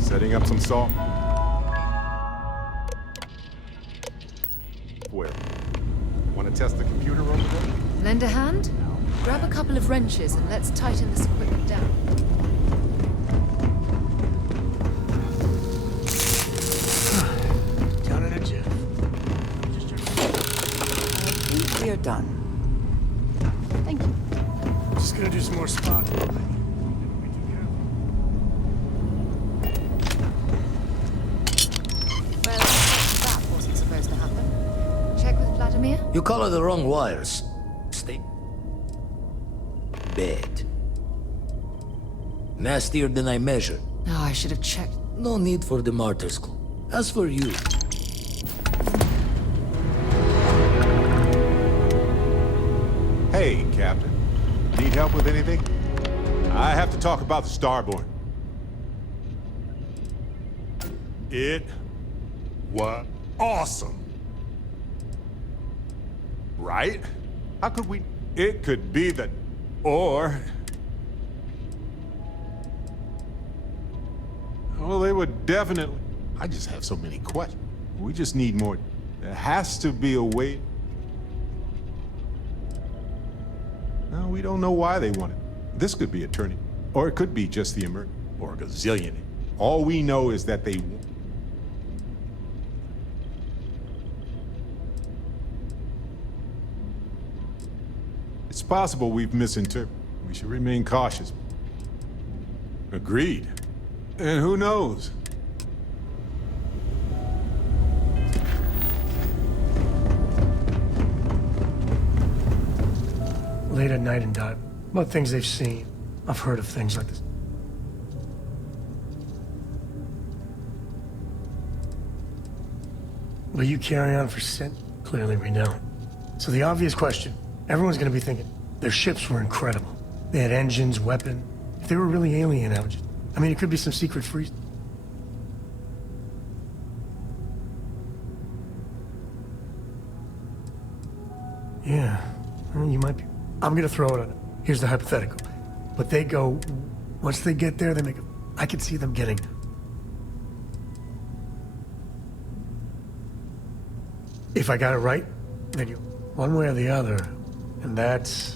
Setting up some software. Want to test the computer over there? Lend a hand? Grab a couple of wrenches and let's tighten this equipment down. Done in a jiff. I think we're done. Thank you. Just gonna do some more spot welding. Well, that wasn't supposed to happen. Check with Vladimir? You color the wrong wires. Stay. Bad. Nastier than I measured. Oh, I should have checked. No need for the martyr's clue. As for you, Hey, Captain. Need help with anything? I have to talk about the Starborn. It was awesome. Right? How could we... It could be the... Or... Well, they would definitely... I just have so many questions. We just need more... There has to be a way... No, we don't know why they want it. This could be a turning. Or it could be just the emergency. Or a gazillion. All we know is that they... It's possible we've misinterpreted. We should remain cautious. Agreed. And who knows? Late at night and dive. About things they've seen. I've heard of things like this. But you carry on for clearly we don't. So the obvious question, everyone's gonna be thinking, their ships were incredible. They had engines, weapon. If they were really alien, I mean, it could be some secret freeze. Yeah, well, you might be. I'm gonna throw it on it. Here's the hypothetical. But they go, once they get there, they make I can see them getting. If I got it right, then you, one way or the other, and that's...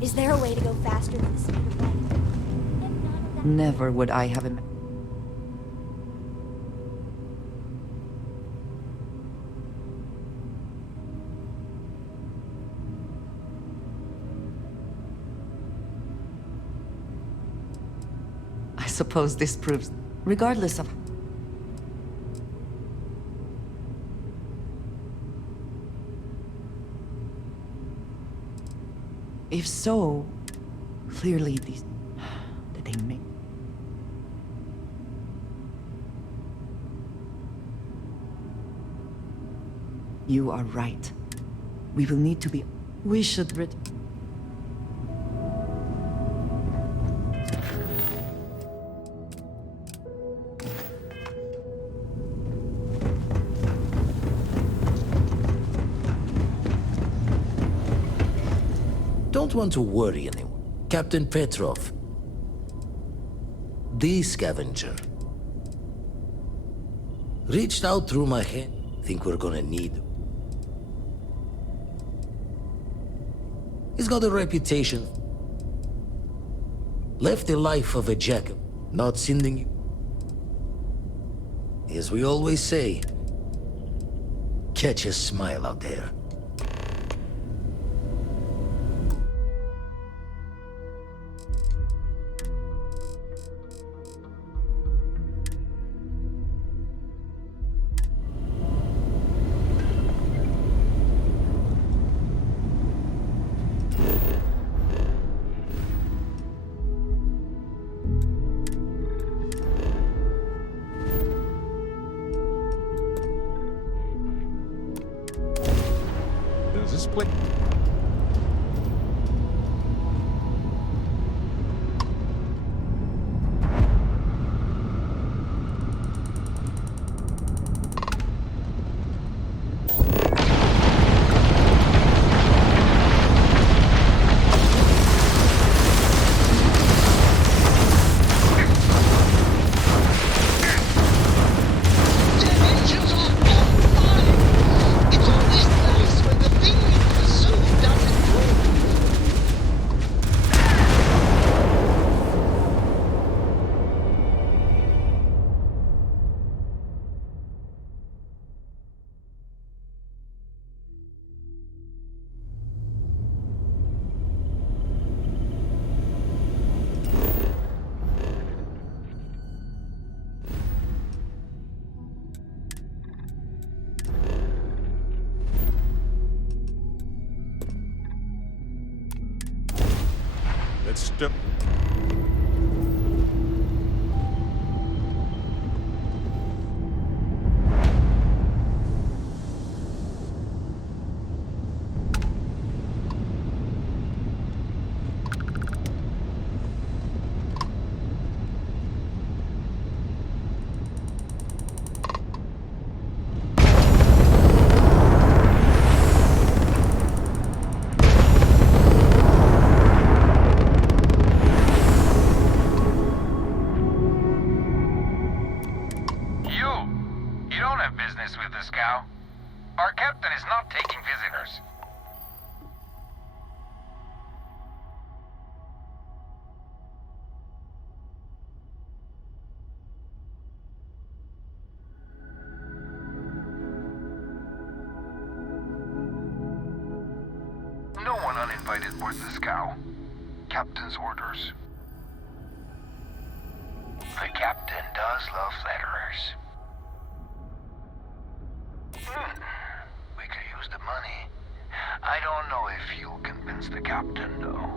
Is there a way to go faster than the speed of light? Never would I have imagined. I suppose this proves, regardless of... If so, clearly these... that they make... You are right. We will need to be... We should rid... don't want to worry anyone. Captain Petrov. The scavenger. Reached out through my hand. Think we're gonna need him. He's got a reputation. Left the life of a jackal, not sending you. As we always say, catch a smile out there. Does this play? Doctor. You don't have business with the scow. Our captain is not taking visitors. No one uninvited boards the scow. Captain's orders. The captain does love flatterers. We could use the money. I don't know if you'll convince the captain, though.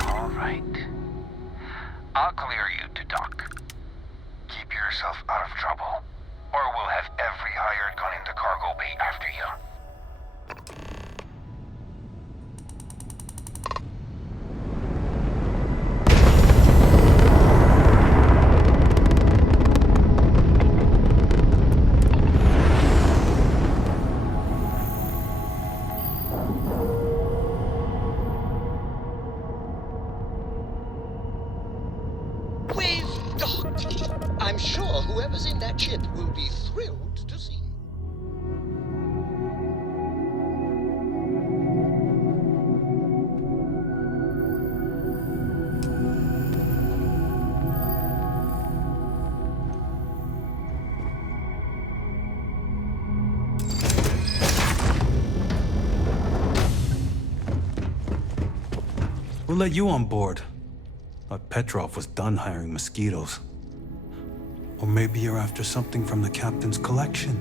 All right. I'll clear you to dock. Keep yourself out of trouble, or we'll have every hired gun in the cargo bay after you. We've docked. I'm sure whoever's in that ship will be thrilled to see you. We'll let you on board. Thought Petrov was done hiring mosquitoes. Or maybe you're after something from the captain's collection.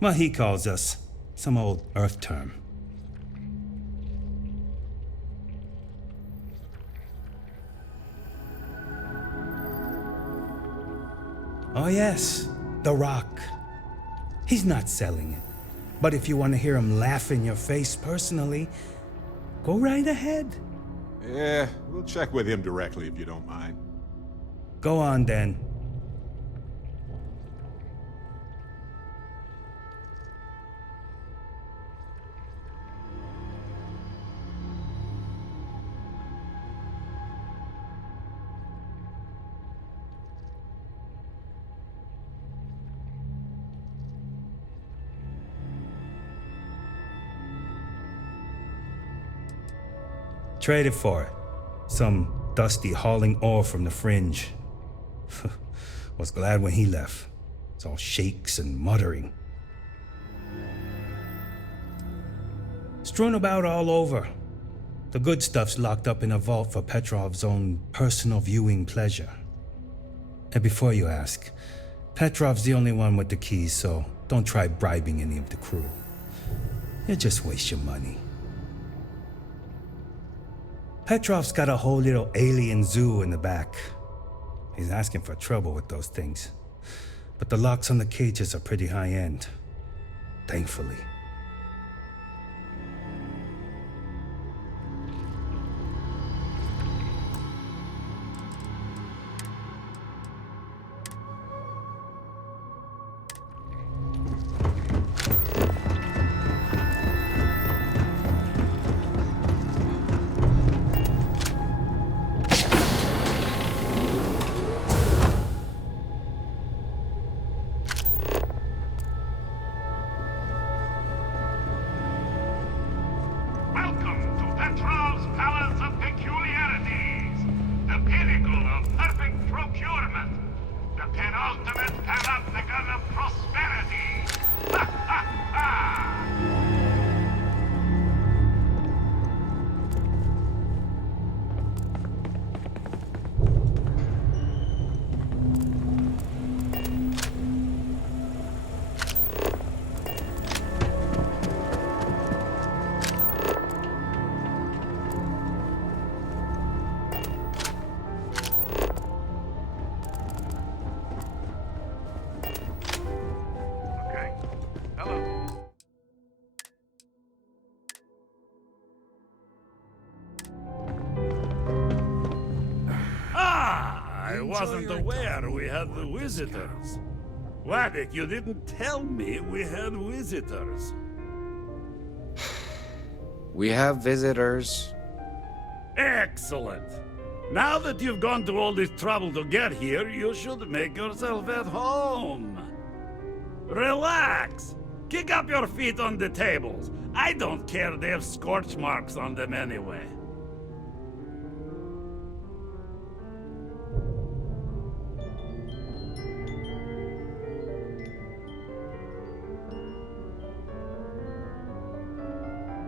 Well, he calls us. Some old Earth term. Oh yes, The Rock. He's not selling it. But if you want to hear him laugh in your face personally, go right ahead. Yeah, we'll check with him directly if you don't mind. Go on then. Traded for it. Some dusty hauling ore from the fringe. Was glad when he left. It's all shakes and muttering. Strewn about all over. The good stuff's locked up in a vault for Petrov's own personal viewing pleasure. And before you ask, Petrov's the only one with the keys, so don't try bribing any of the crew. You'll just waste your money. Petrov's got a whole little alien zoo in the back. He's asking for trouble with those things. But the locks on the cages are pretty high-end. Thankfully. wasn't aware we had the visitors. Waddick, you didn't tell me we had visitors. We have visitors. Excellent. Now that you've gone to all this trouble to get here, you should make yourself at home. Relax. Kick up your feet on the tables. I don't care they have scorch marks on them anyway.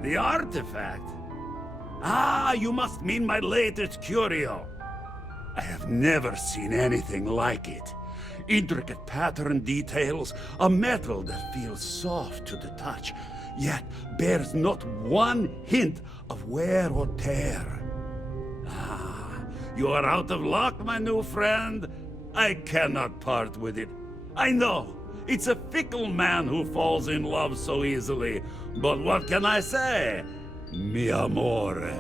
The artifact? Ah, you must mean my latest curio. I have never seen anything like it. Intricate pattern details, a metal that feels soft to the touch, yet bears not one hint of wear or tear. Ah, you are out of luck, my new friend. I cannot part with it. I know, it's a fickle man who falls in love so easily, but what can I say? Mi amore.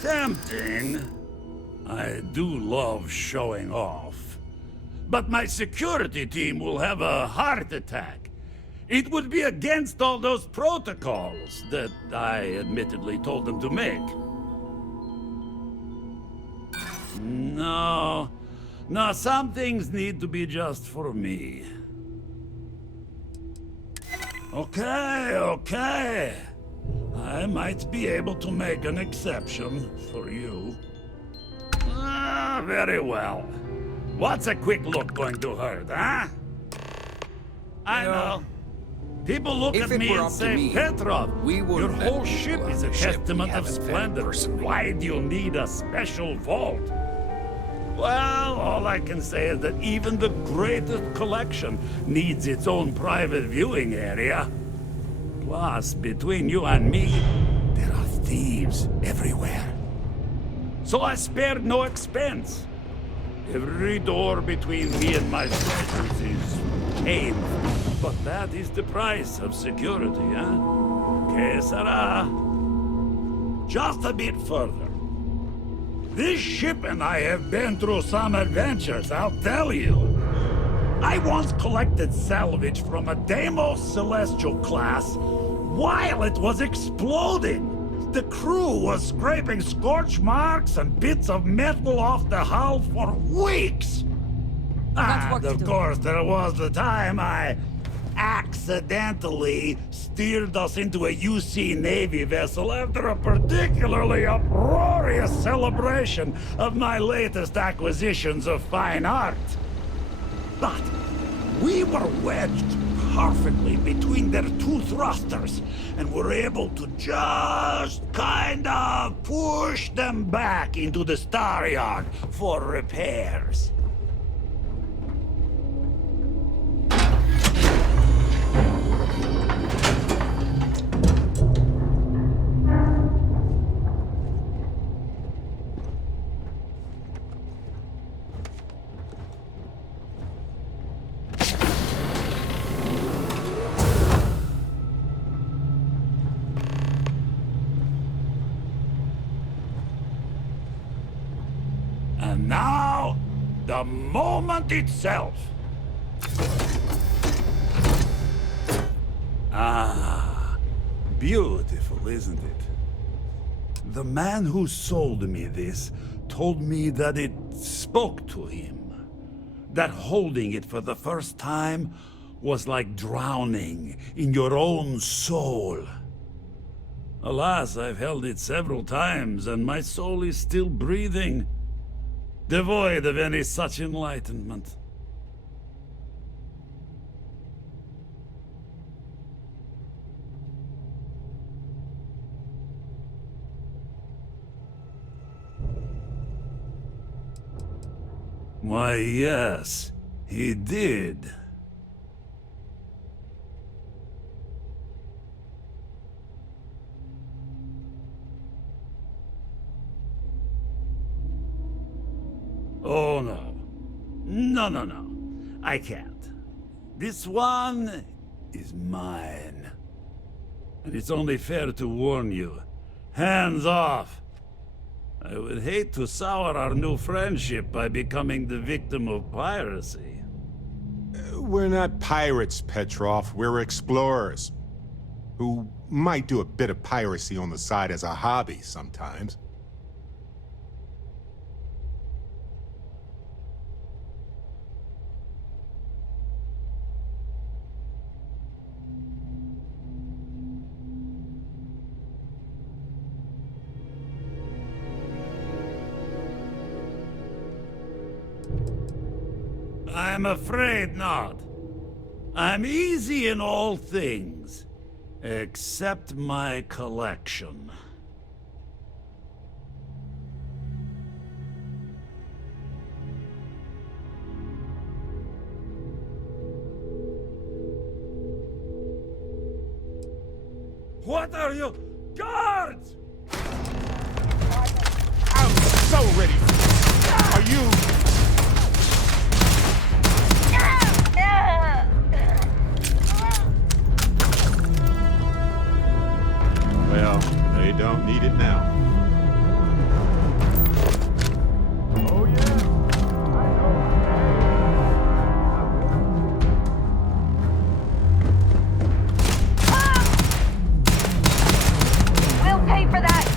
Tempting. I do love showing off. But my security team will have a heart attack. It would be against all those protocols that I admittedly told them to make. No, some things need to be just for me. Okay. I might be able to make an exception for you. Very well. What's a quick look going to hurt, huh? I know. People look at me and say, Petrov, your whole ship is a testament of splendor. Why do you need a special vault? Well, all I can say is that even the greatest collection needs its own private viewing area. Plus, between you and me, there are thieves everywhere. So I spared no expense. Every door between me and my treasures is painful. But that is the price of security, huh? Que sera? Just a bit further. This ship and I have been through some adventures, I'll tell you. I once collected salvage from a Deimos Celestial class while it was exploding. The crew was scraping scorch marks and bits of metal off the hull for weeks. And of course, there was the time I accidentally steered us into a UC Navy vessel after a particularly uproarious celebration of my latest acquisitions of fine art. But we were wedged perfectly between their two thrusters and were able to just kind of push them back into the Star Yard for repairs. And now, the moment itself. Ah, beautiful, isn't it? The man who sold me this told me that it spoke to him. That holding it for the first time was like drowning in your own soul. Alas, I've held it several times, and my soul is still breathing, devoid of any such enlightenment. Why, yes, he did. Oh, no. No. I can't. This one is mine. And it's only fair to warn you. Hands off! I would hate to sour our new friendship by becoming the victim of piracy. We're not pirates, Petrov. We're explorers. Who might do a bit of piracy on the side as a hobby sometimes. I'm afraid not. I'm easy in all things, except my collection. What are you? Guards! I'm so ready. Are you? Well, they don't need it now. Oh, yeah. We'll pay for that!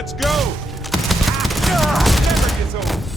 Let's go! Never gets old.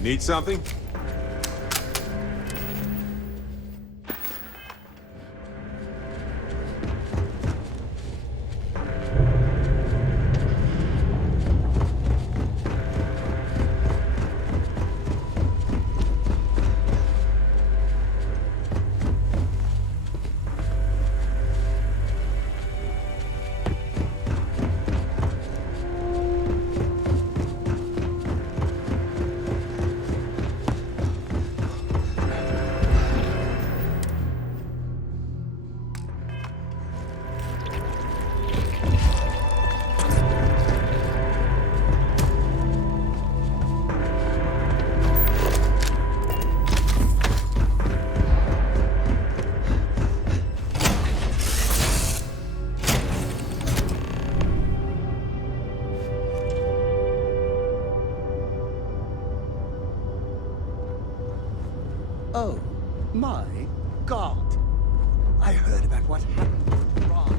Need something? Oh, my God. I heard about what happened with Ron.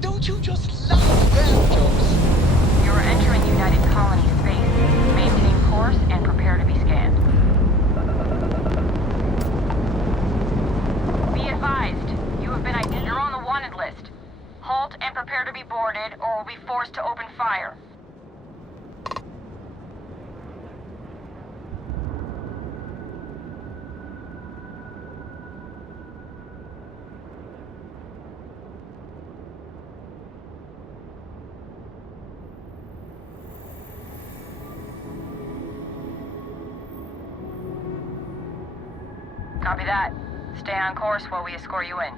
Don't you just love grand jokes? You are entering United Colony space. Maintain course and prepare to be scanned. Be advised, you have been identified. You're on the wanted list. Halt and prepare to be boarded, or will be forced to open fire. Copy that. Stay on course while we escort you in.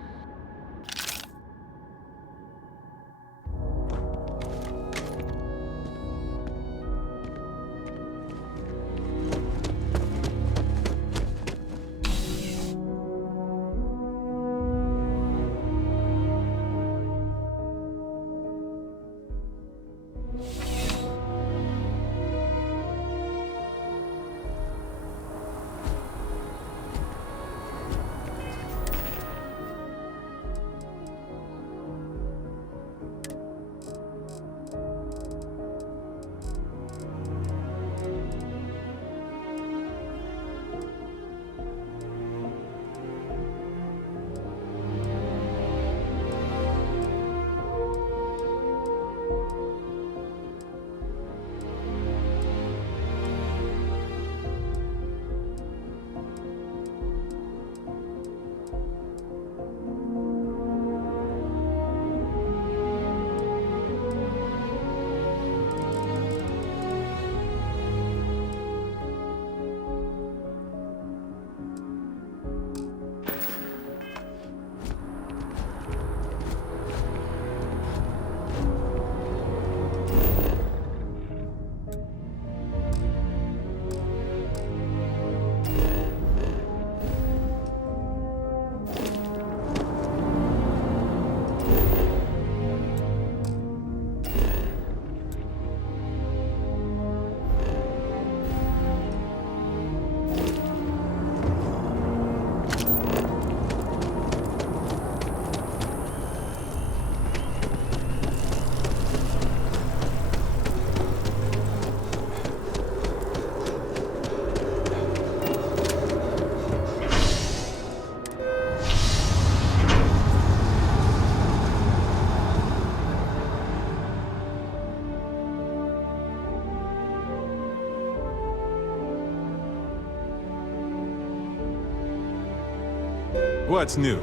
What's new?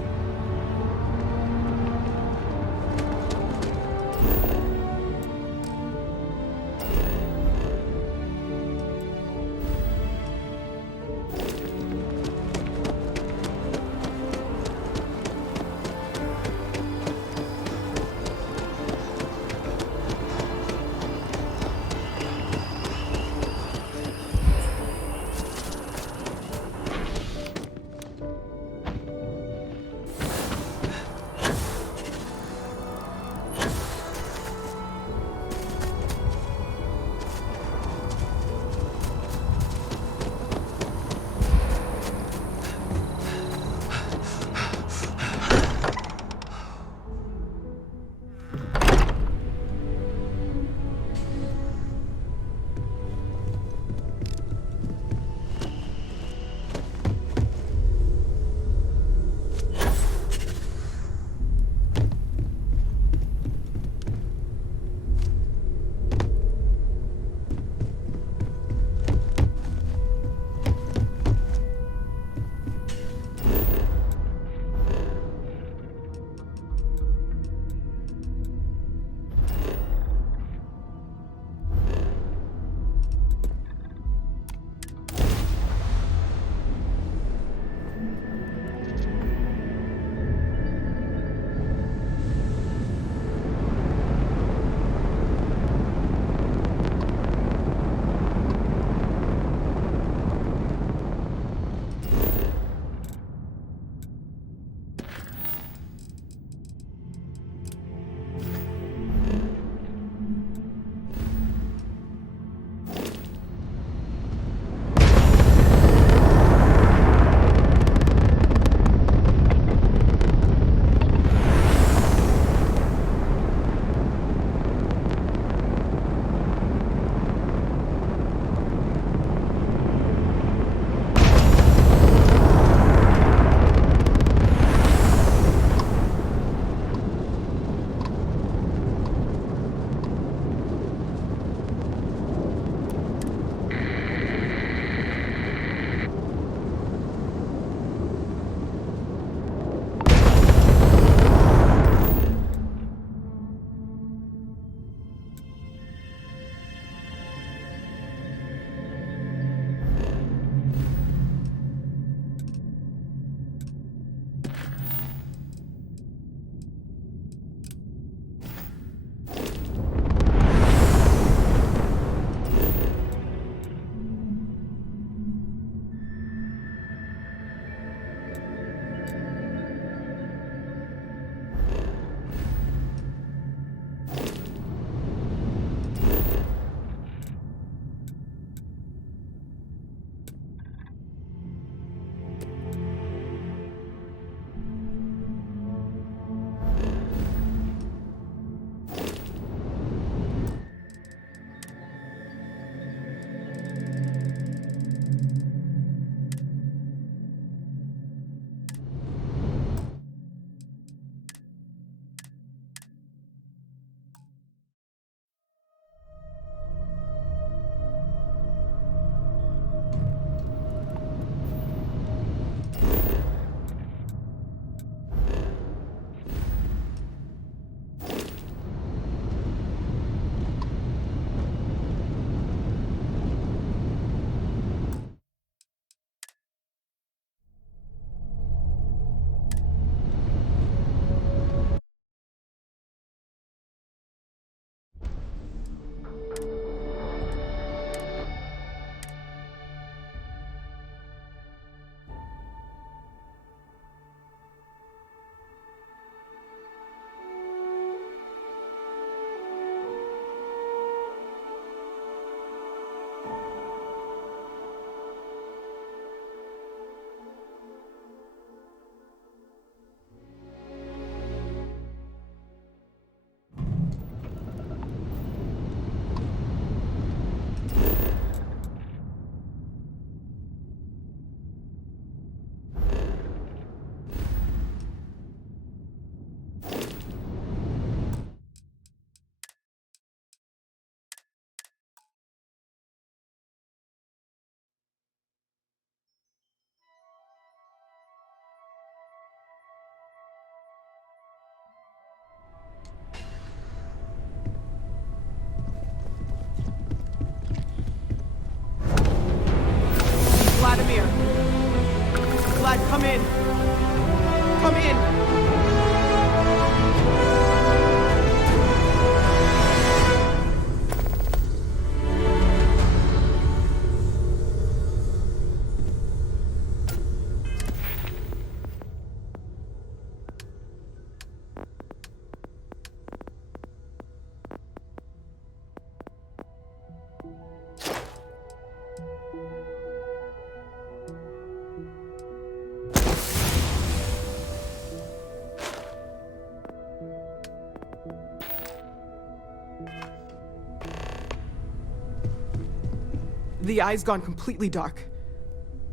The eye's gone completely dark.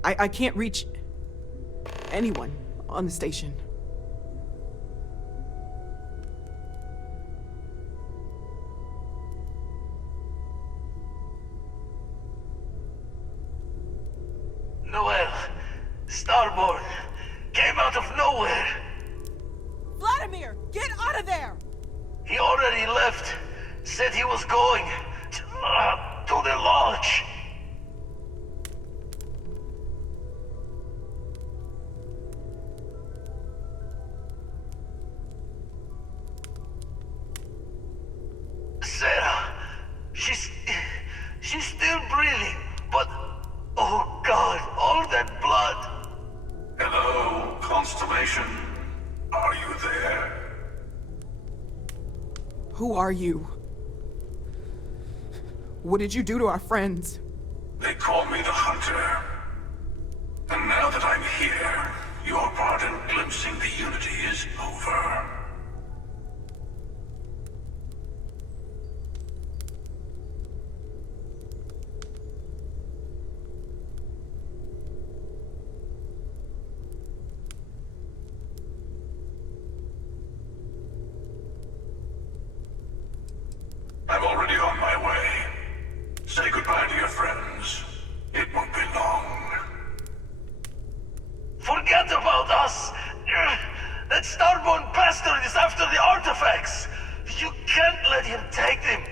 I can't reach anyone on the station. Noel, Starborn, came out of nowhere. Vladimir, get out of there! He already left. Said he was going to the lodge. Sarah, she's still breathing, but oh God, all that blood. Hello, Constellation. Are you there? Who are you? What did you do to our friends? They call me the Hunter. And now that I'm here, your part in glimpsing the Unity is over. I'm already on my way. Say goodbye to your friends. It won't be long. Forget about us! That Starborn bastard is after the artifacts! You can't let him take them!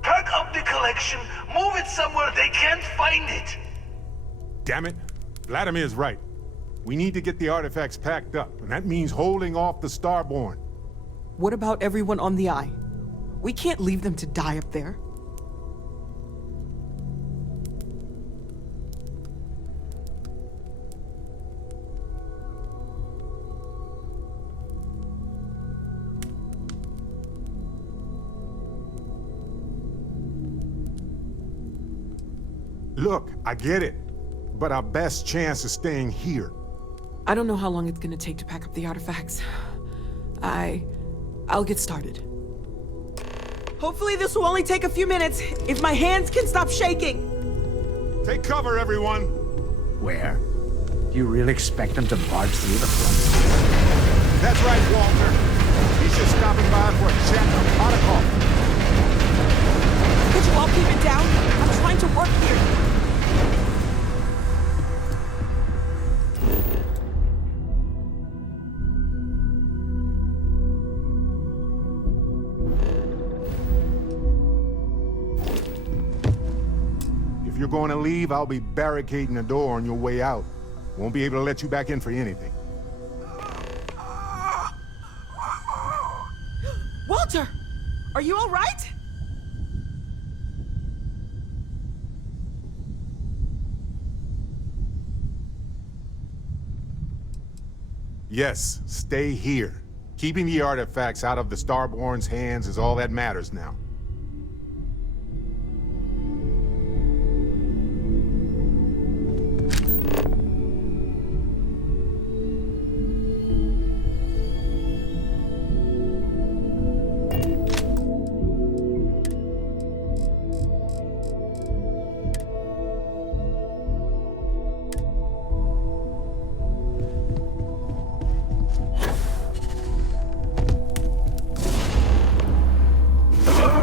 Pack up the collection, move it somewhere they can't find it! Damn it. Vladimir's right. We need to get the artifacts packed up, and that means holding off the Starborn. What about everyone on the Eye? We can't leave them to die up there. Look, I get it, but our best chance is staying here. I don't know how long it's gonna take to pack up the artifacts. I'll get started. Hopefully this will only take a few minutes, if my hands can stop shaking. Take cover, everyone. Where? Do you really expect them to barge through the front? That's right, Walter. He's just stopping by for a chat from protocol. Could you all keep it down? I'm trying to work here. If you're going to leave, I'll be barricading the door on your way out. Won't be able to let you back in for anything. Walter! Are you all right? Yes, stay here. Keeping the artifacts out of the Starborn's hands is all that matters now. Hello?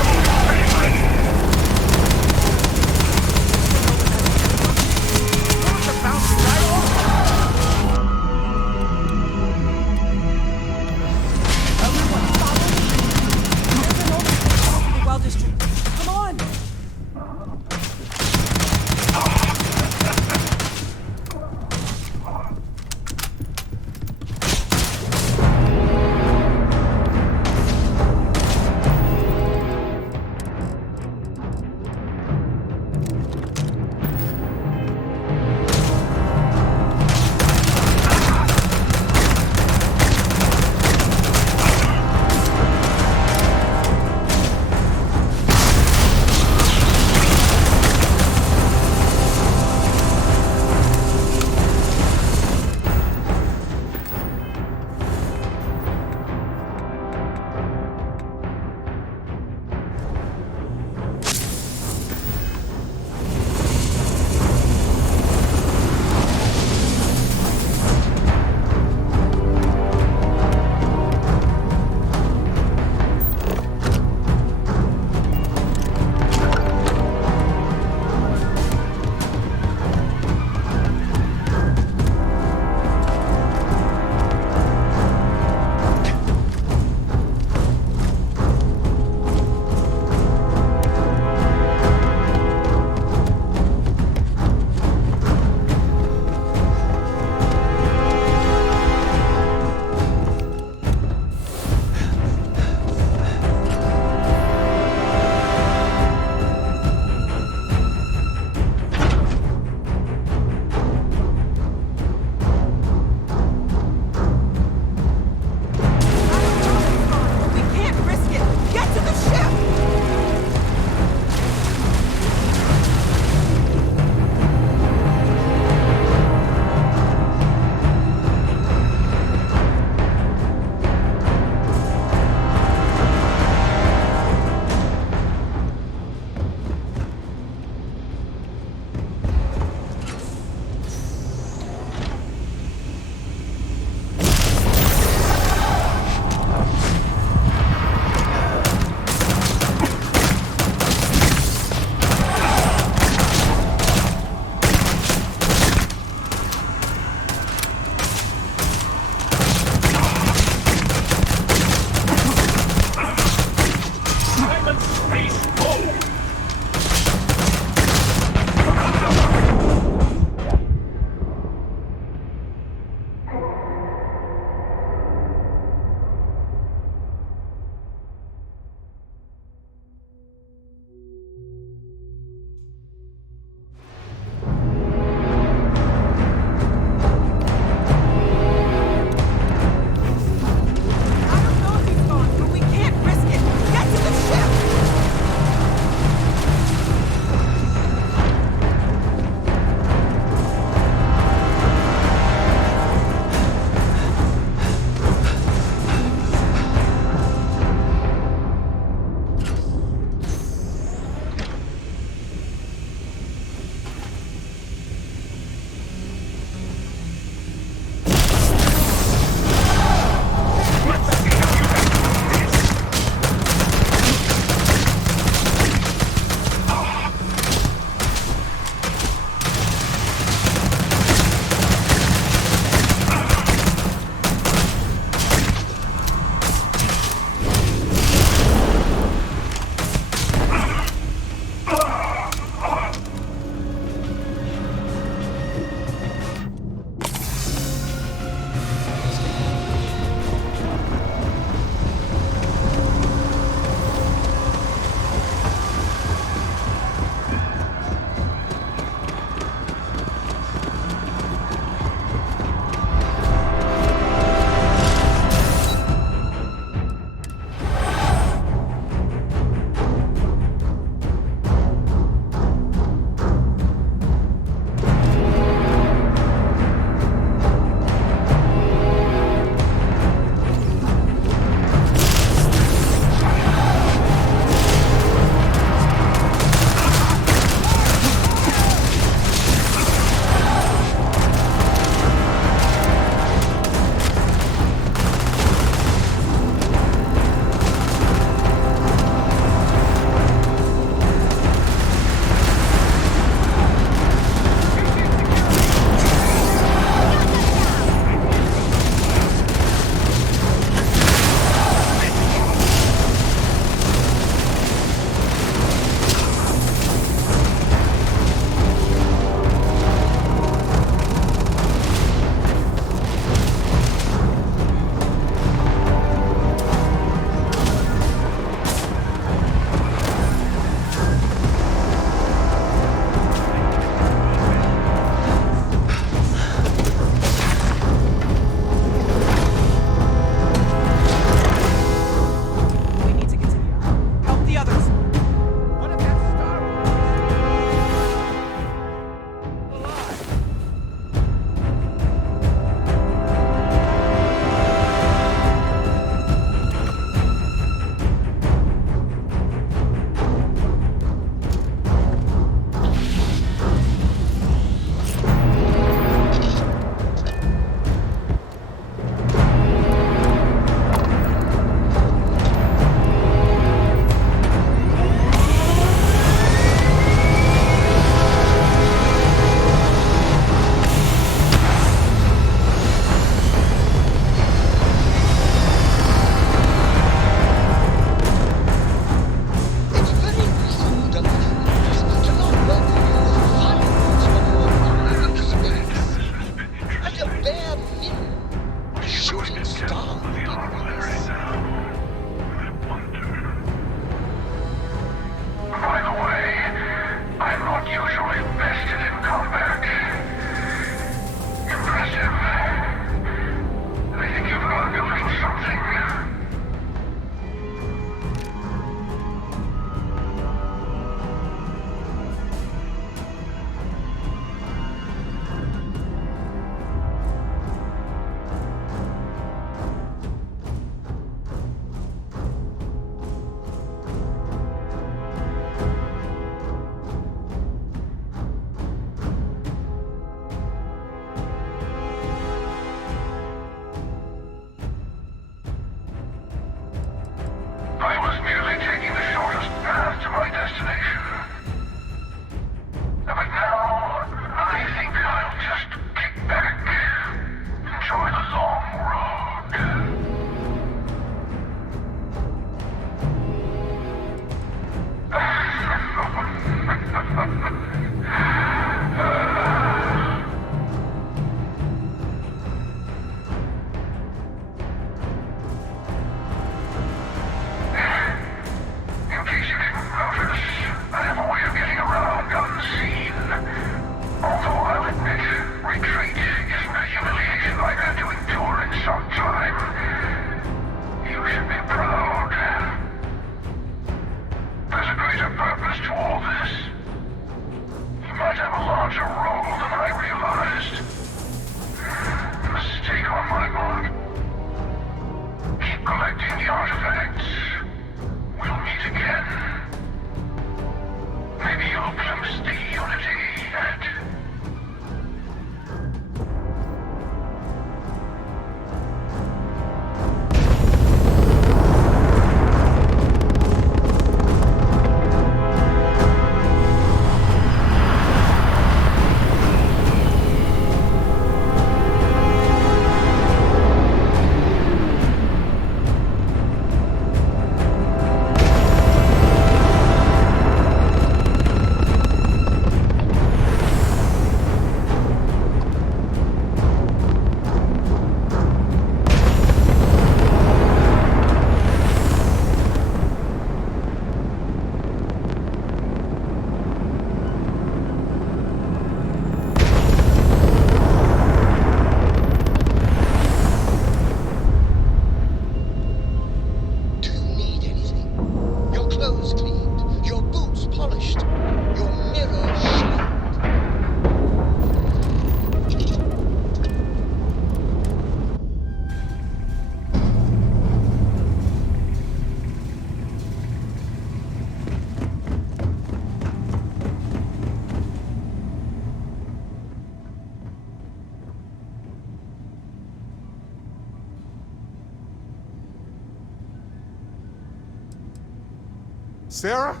Sarah?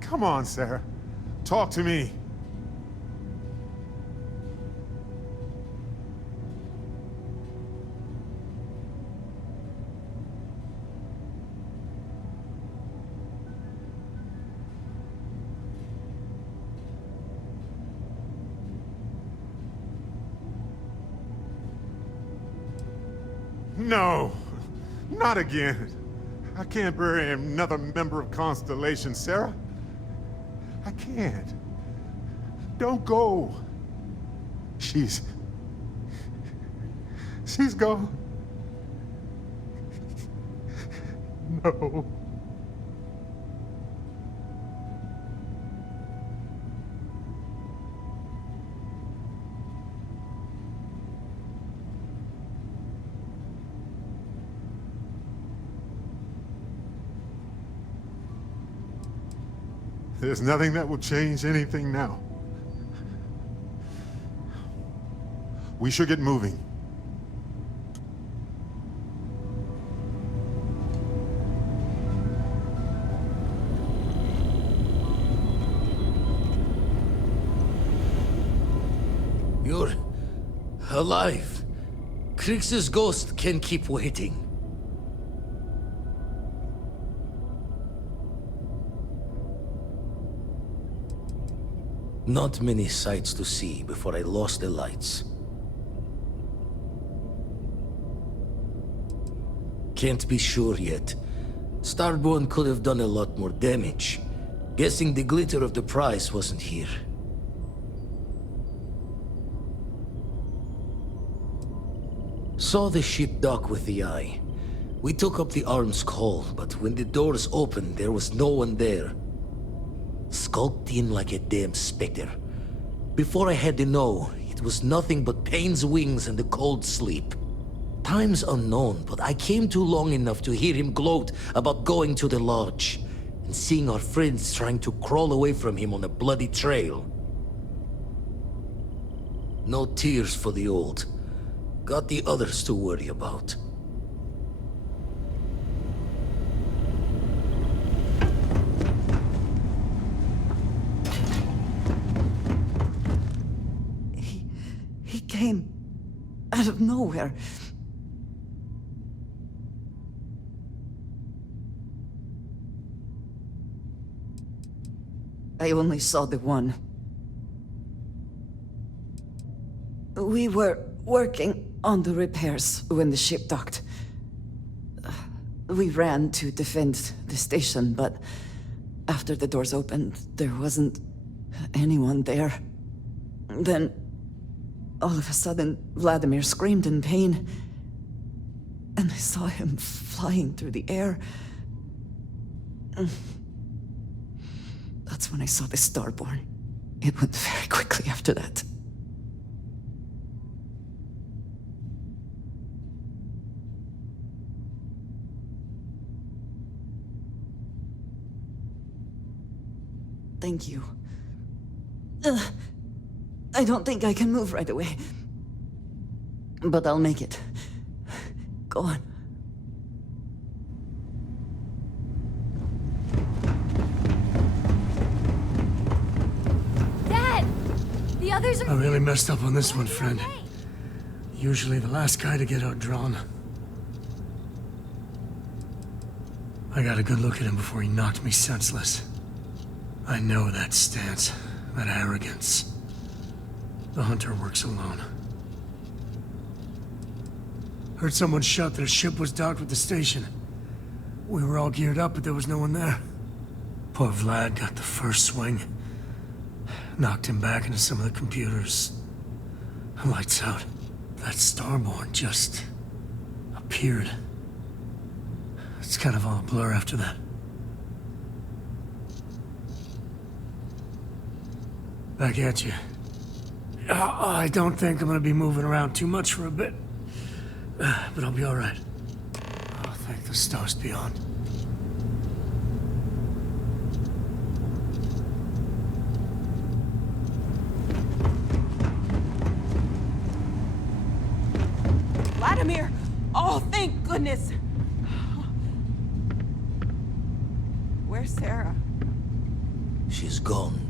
Come on, Sarah. Talk to me. No, not again. I can't bury another member of Constellation, Sarah. I can't. Don't go. She's gone. No. There's nothing that will change anything now. We should get moving. You're alive. Krix's ghost can keep waiting. Not many sights to see before I lost the lights. Can't be sure yet. Starborn could have done a lot more damage. Guessing the glitter of the prize wasn't here. Saw the ship dock with the eye. We took up the arm's call, but when the doors opened, there was no one there. Skulked in like a damn specter. Before I had to know, it was nothing but pain's wings and the cold sleep. Time's unknown, but I came too long enough to hear him gloat about going to the lodge, and seeing our friends trying to crawl away from him on a bloody trail. No tears for the old. Got the others to worry about. He came out of nowhere. I only saw the one. We were working on the repairs when the ship docked. We ran to defend the station, but after the doors opened, there wasn't anyone there. Then, all of a sudden, Vladimir screamed in pain, and I saw him flying through the air. That's when I saw the Starborn. It went very quickly after that. Thank you. I don't think I can move right away. But I'll make it. Go on. Dad! The others are... I really messed up on this one, friend. Usually the last guy to get outdrawn. I got a good look at him before he knocked me senseless. I know that stance, that arrogance. The hunter works alone. Heard someone shout that a ship was docked with the station. We were all geared up, but there was no one there. Poor Vlad got the first swing. Knocked him back into some of the computers. Lights out. That Starborn just appeared. It's kind of all a blur after that. Back at you. I don't think I'm gonna be moving around too much for a bit. But I'll be alright. Oh, thank the stars beyond. Vladimir! Oh, thank goodness! Where's Sarah? She's gone.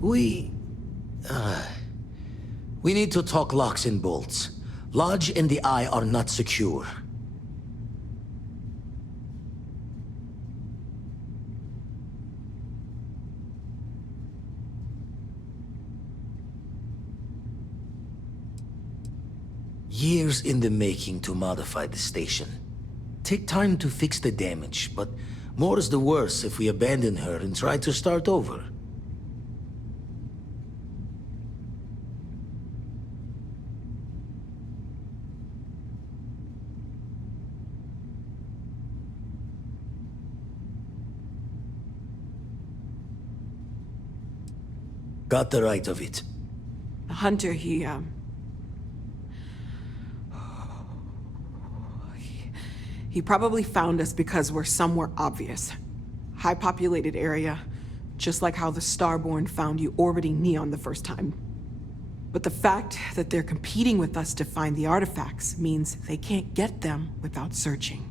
We need to talk locks and bolts. Lodge and the Eye are not secure. Years in the making to modify the station. Take time to fix the damage, but more is the worse if we abandon her and try to start over. Got the right of it. The hunter, he probably found us because we're somewhere obvious. High-populated area, just like how the Starborn found you orbiting Neon the first time. But the fact that they're competing with us to find the artifacts means they can't get them without searching.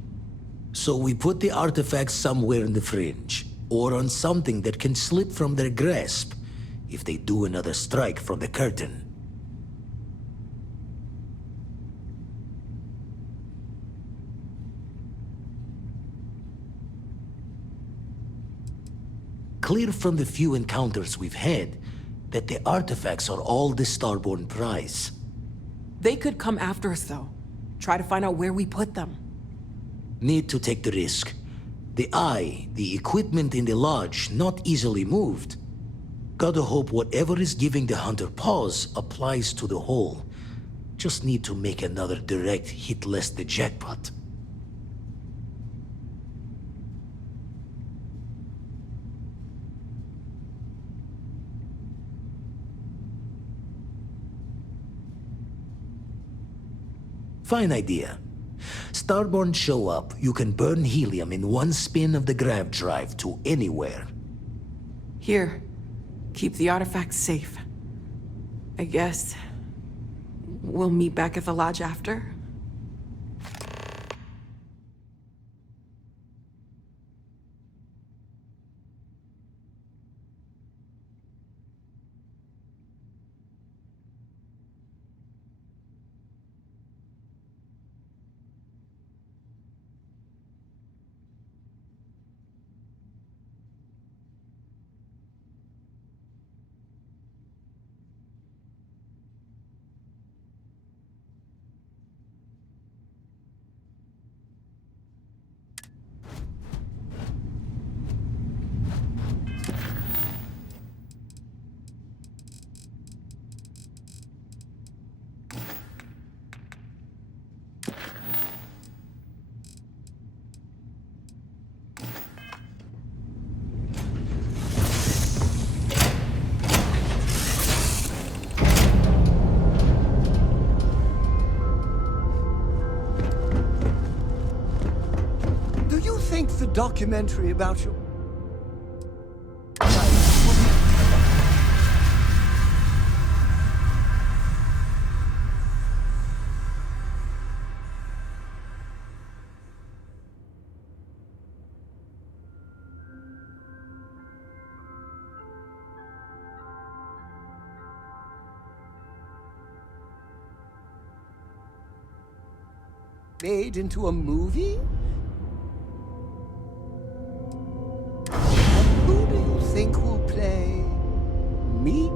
So we put the artifacts somewhere in the fringe, or on something that can slip from their grasp if they do another strike from the curtain. Clear from the few encounters we've had that the artifacts are all the Starborn prize. They could come after us, though. Try to find out where we put them. Need to take the risk. The Eye, the equipment in the lodge, not easily moved. Gotta hope whatever is giving the hunter pause applies to the whole. Just need to make another direct hit less the jackpot. Fine idea. Starborn show up, you can burn helium in one spin of the grav drive to anywhere. Here. Keep the artifacts safe. I guess we'll meet back at the lodge after. The documentary about you. Made into a movie? Think who'll play me?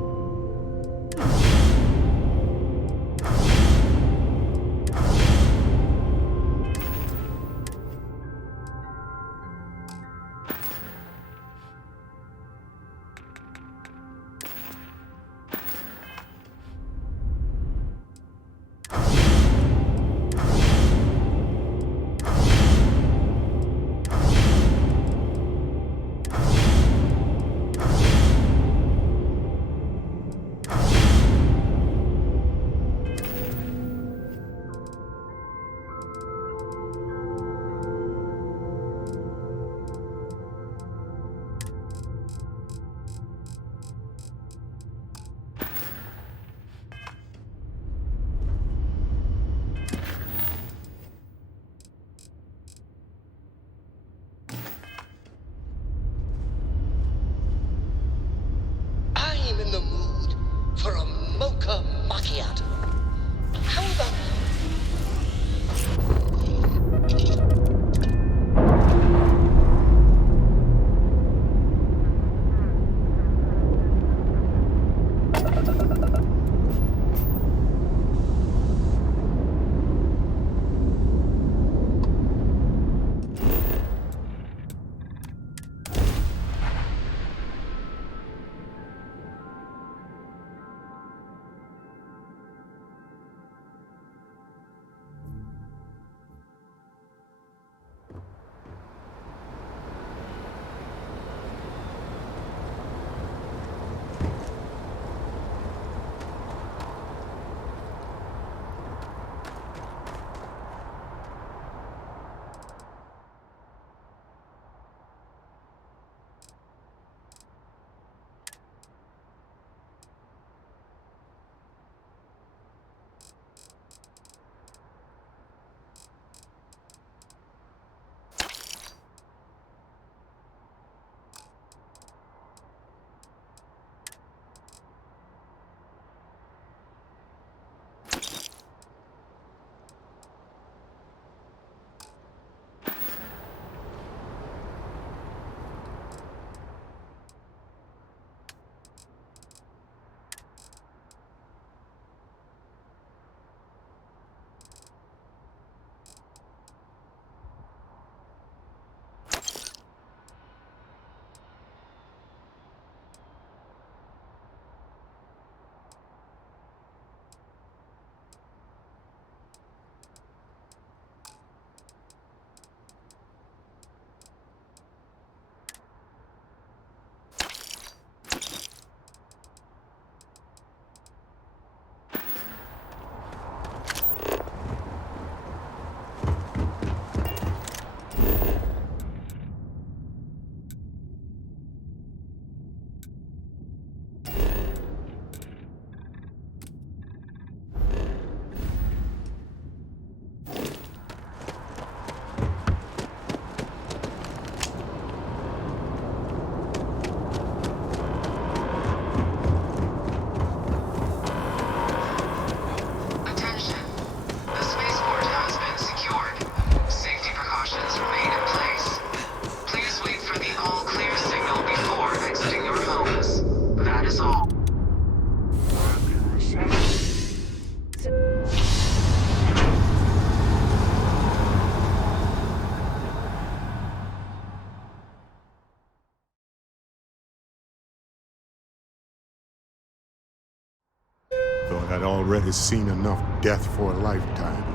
fiat. How about Thought I'd already seen enough death for a lifetime.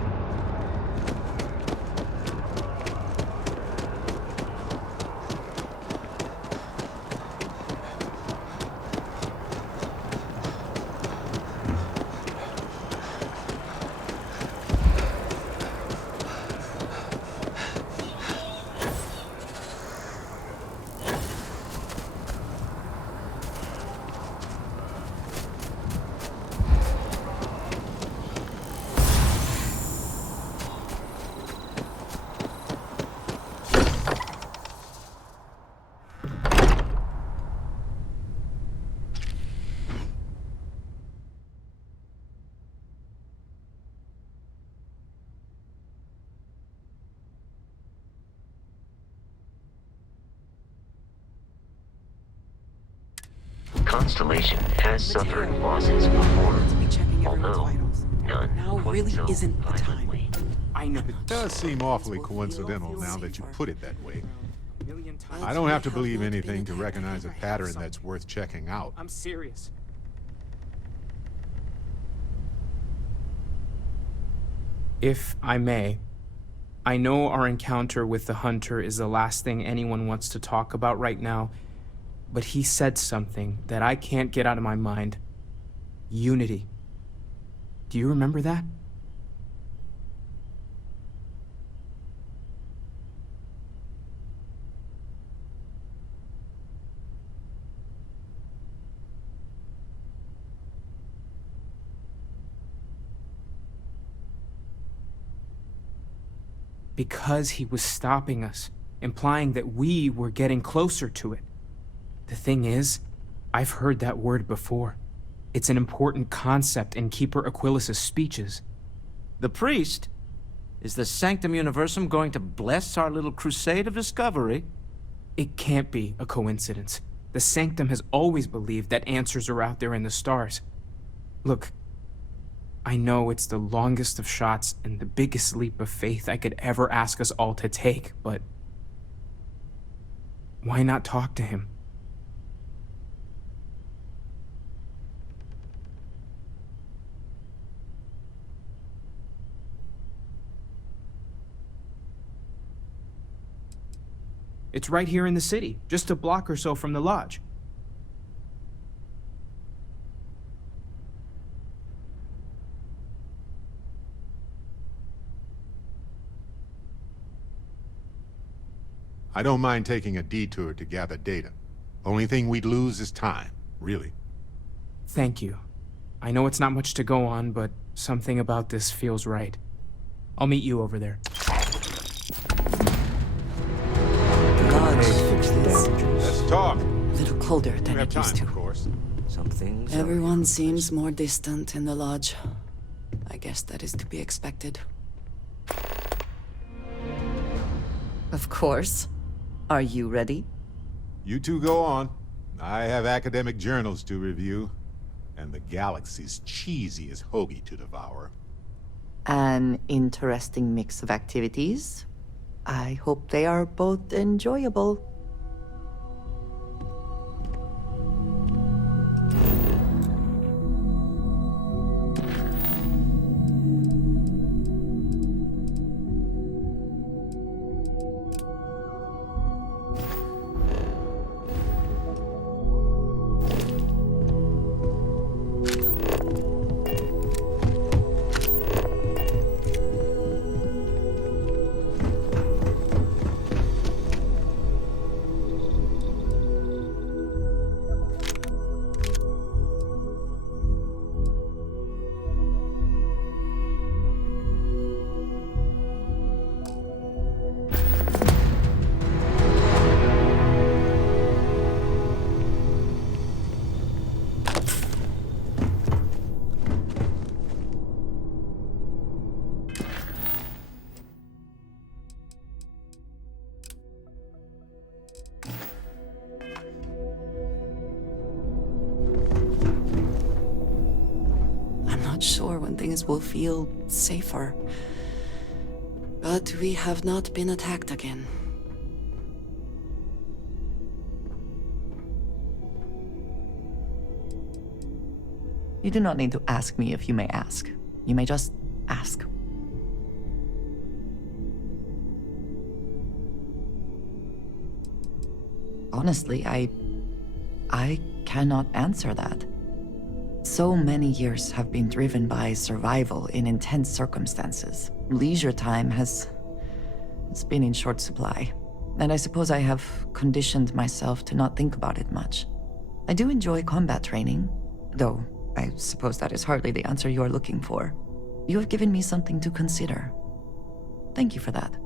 Constellation has suffered losses before, although none now quite really so isn't the time. violently. I know. It does seem awfully coincidental now that you put it that way. I don't have to believe anything to recognize a pattern that's worth checking out. I'm serious. If I may, I know our encounter with the Hunter is the last thing anyone wants to talk about right now, but he said something that I can't get out of my mind. Unity. Do you remember that? Because he was stopping us, implying that we were getting closer to it. The thing is, I've heard that word before. It's an important concept in Keeper Aquilas's speeches. The priest? Is the Sanctum Universum going to bless our little crusade of discovery? It can't be a coincidence. The Sanctum has always believed that answers are out there in the stars. Look, I know it's the longest of shots and the biggest leap of faith I could ever ask us all to take, but why not talk to him? It's right here in the city, just a block or so from the lodge. I don't mind taking a detour to gather data. Only thing we'd lose is time, really. Thank you. I know it's not much to go on, but something about this feels right. I'll meet you over there. Let's talk. A little colder than it used to. Of course. Some things. Everyone seems more distant in the lodge. I guess that is to be expected. Of course. Are you ready? You two go on. I have academic journals to review, and the galaxy's cheesiest hoagie to devour. An interesting mix of activities. I hope they are both enjoyable. Sure when things will feel safer. But we have not been attacked again. You do not need to ask me if you may ask. You may just ask. Honestly, I cannot answer that. So many years have been driven by survival in intense circumstances. Leisure time has been in short supply, and I suppose I have conditioned myself to not think about it much. I do enjoy combat training, though I suppose that is hardly the answer you are looking for. You have given me something to consider. Thank you for that.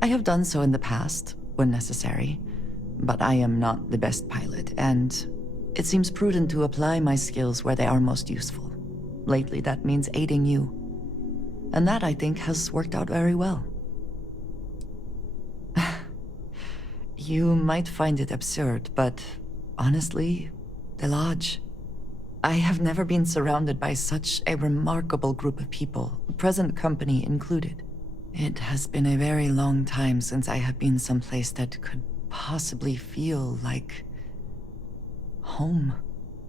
I have done so in the past, when necessary, but I am not the best pilot, and it seems prudent to apply my skills where they are most useful. Lately, that means aiding you. And that, I think, has worked out very well. You might find it absurd, but honestly, the Lodge. I have never been surrounded by such a remarkable group of people, present company included. It has been a very long time since I have been someplace that could possibly feel like home.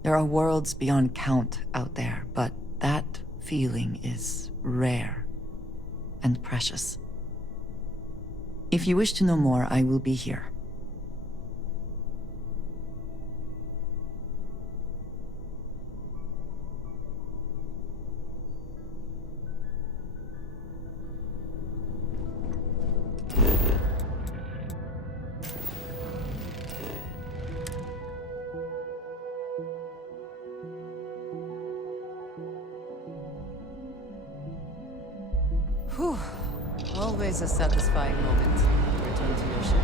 There are worlds beyond count out there, but that feeling is rare and precious. If you wish to know more, I will be here. Whew. Always a satisfying moment to return to your ship.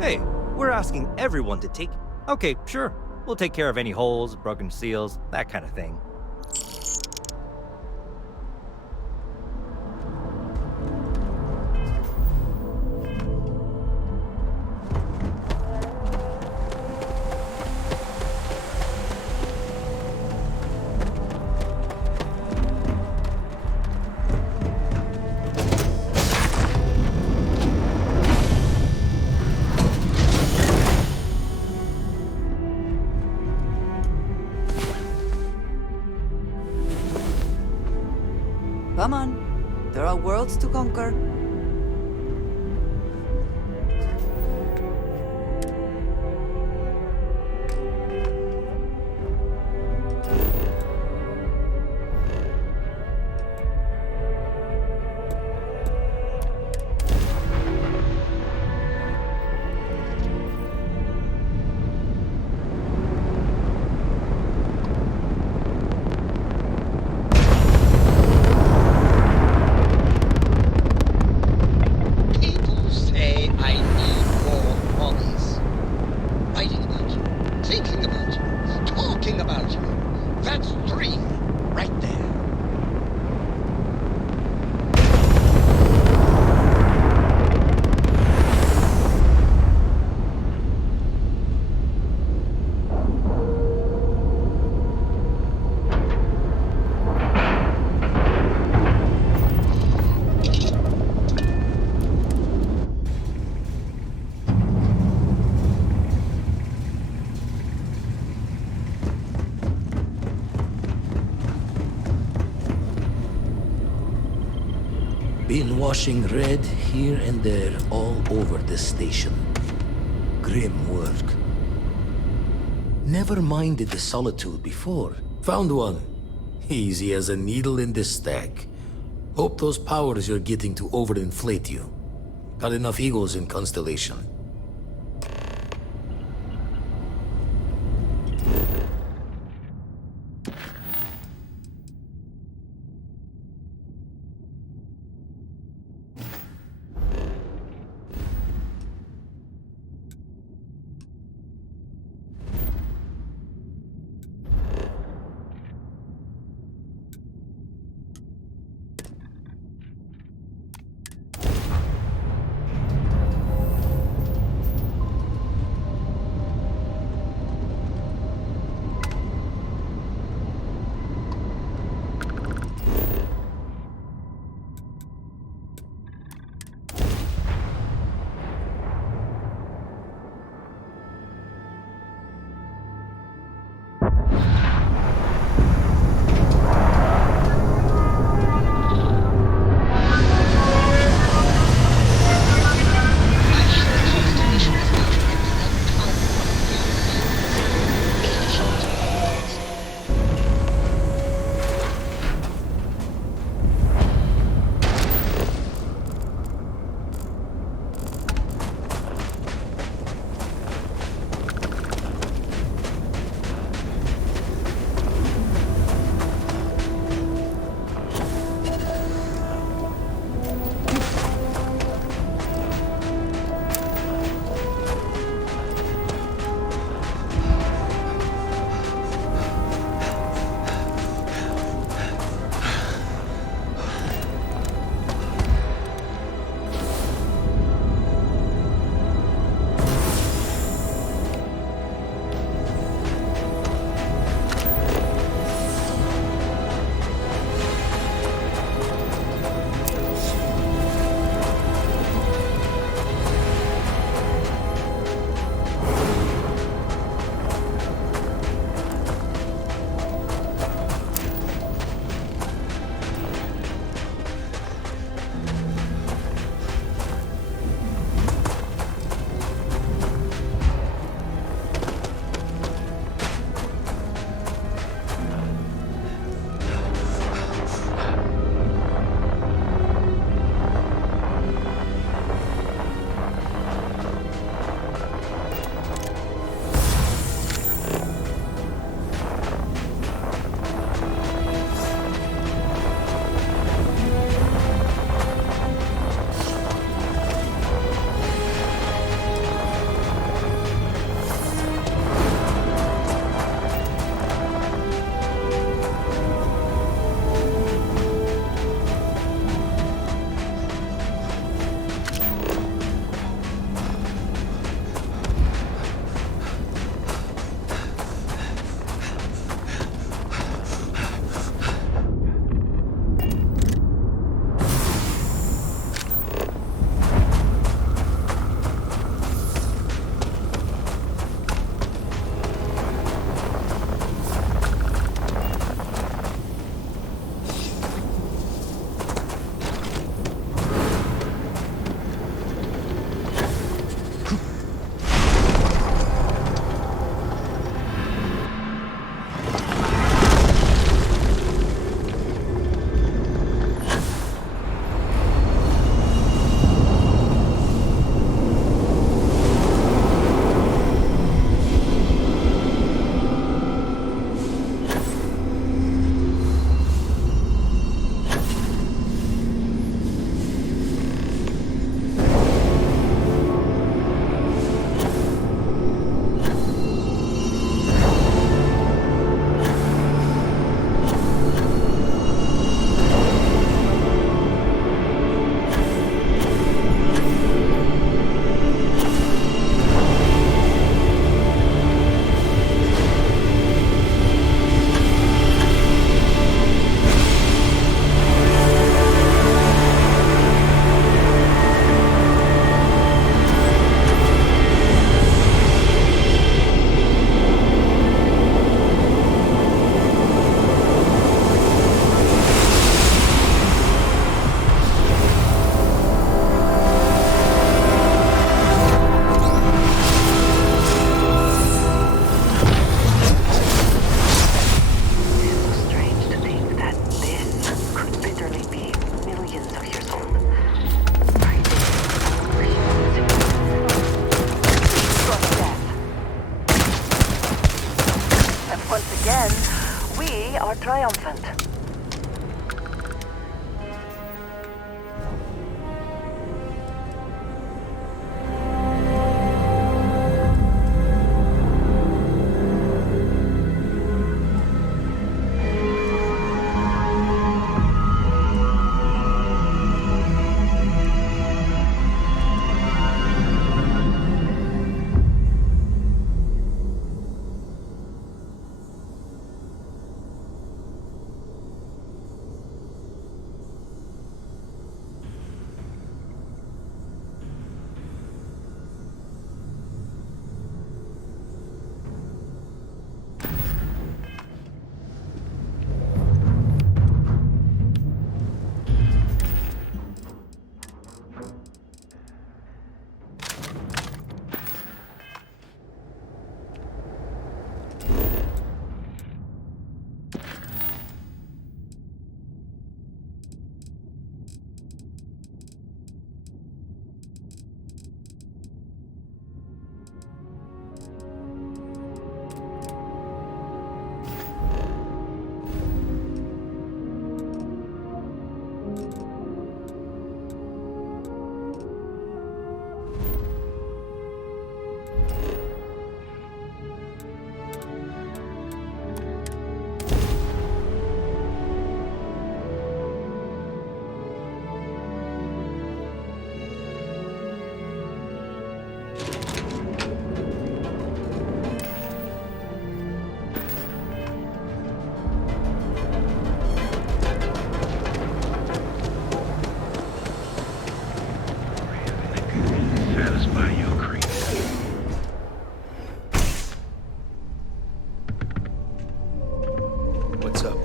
Hey, we're asking everyone to take... Okay, sure. We'll take care of any holes, broken seals, that kind of thing. Come on. There are worlds to conquer. People say I need more hobbies. Writing about you, thinking about you, talking about you. That's 3 right there. Been washing red here and there all over this station. Grim work. Never minded the solitude before. Found one. Easy as a needle in this stack. Hope those powers you're getting to overinflate you. Got enough egos in Constellation. satisfy your creed. What's up?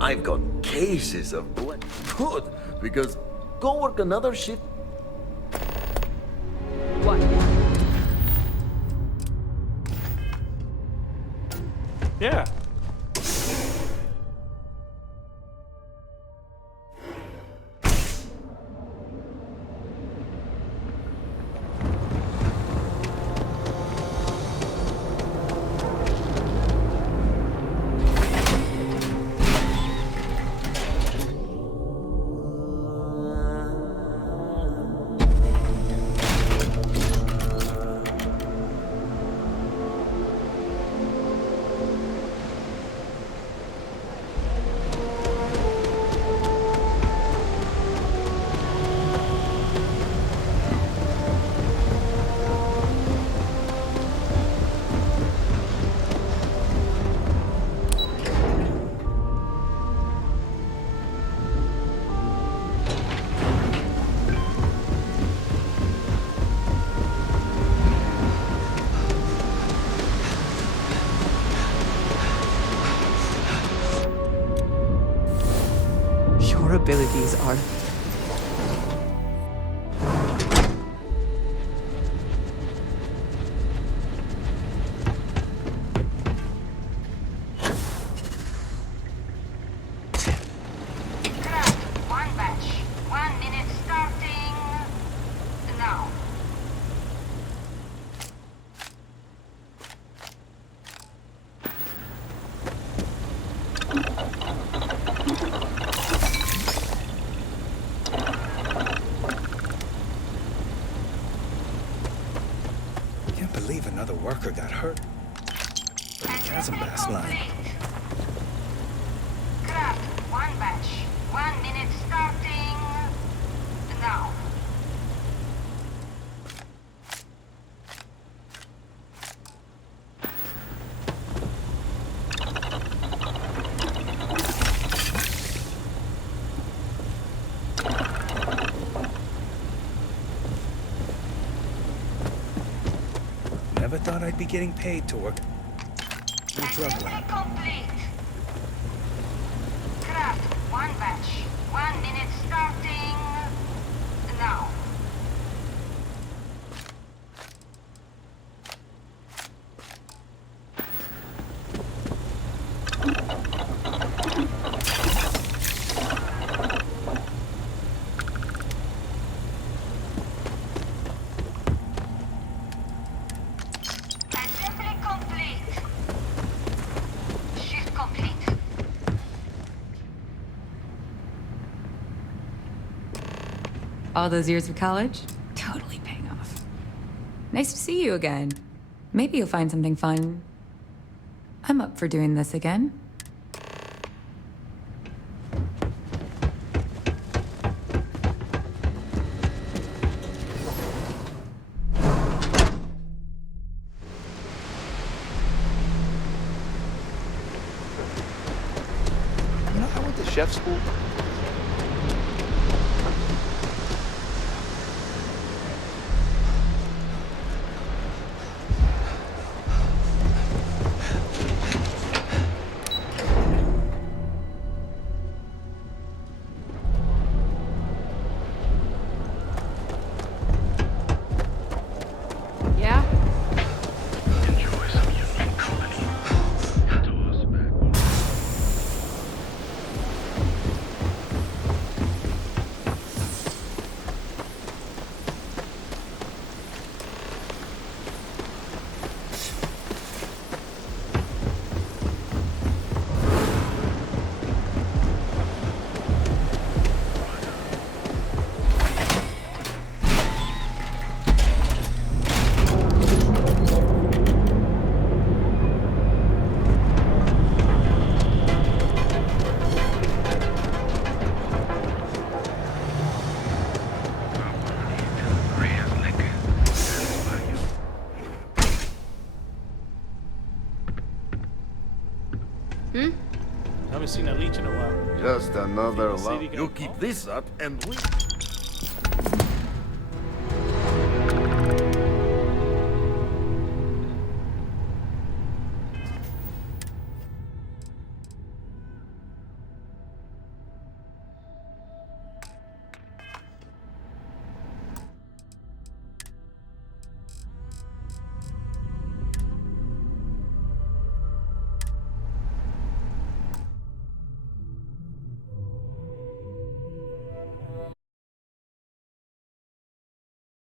I've got cases of blood. Good, because go work another shift. What? Yeah. Your abilities are... One batch. 1 minute starting now. Can't believe another worker got hurt. The chasm blast line. Craft. 1 batch. 1 minute starting now. Never thought I'd be getting paid to work in a drug lab. Complete. Craft. 1 batch. 1 minute starting now. Assembly complete. Shift complete. All those years of college? Totally paying off. Nice to see you again. Maybe you'll find something fun. I'm up for doing this again. You know, I went to chef school. Yeah? Haven't seen a leech in a while. Just another City love. got You keep this up and we...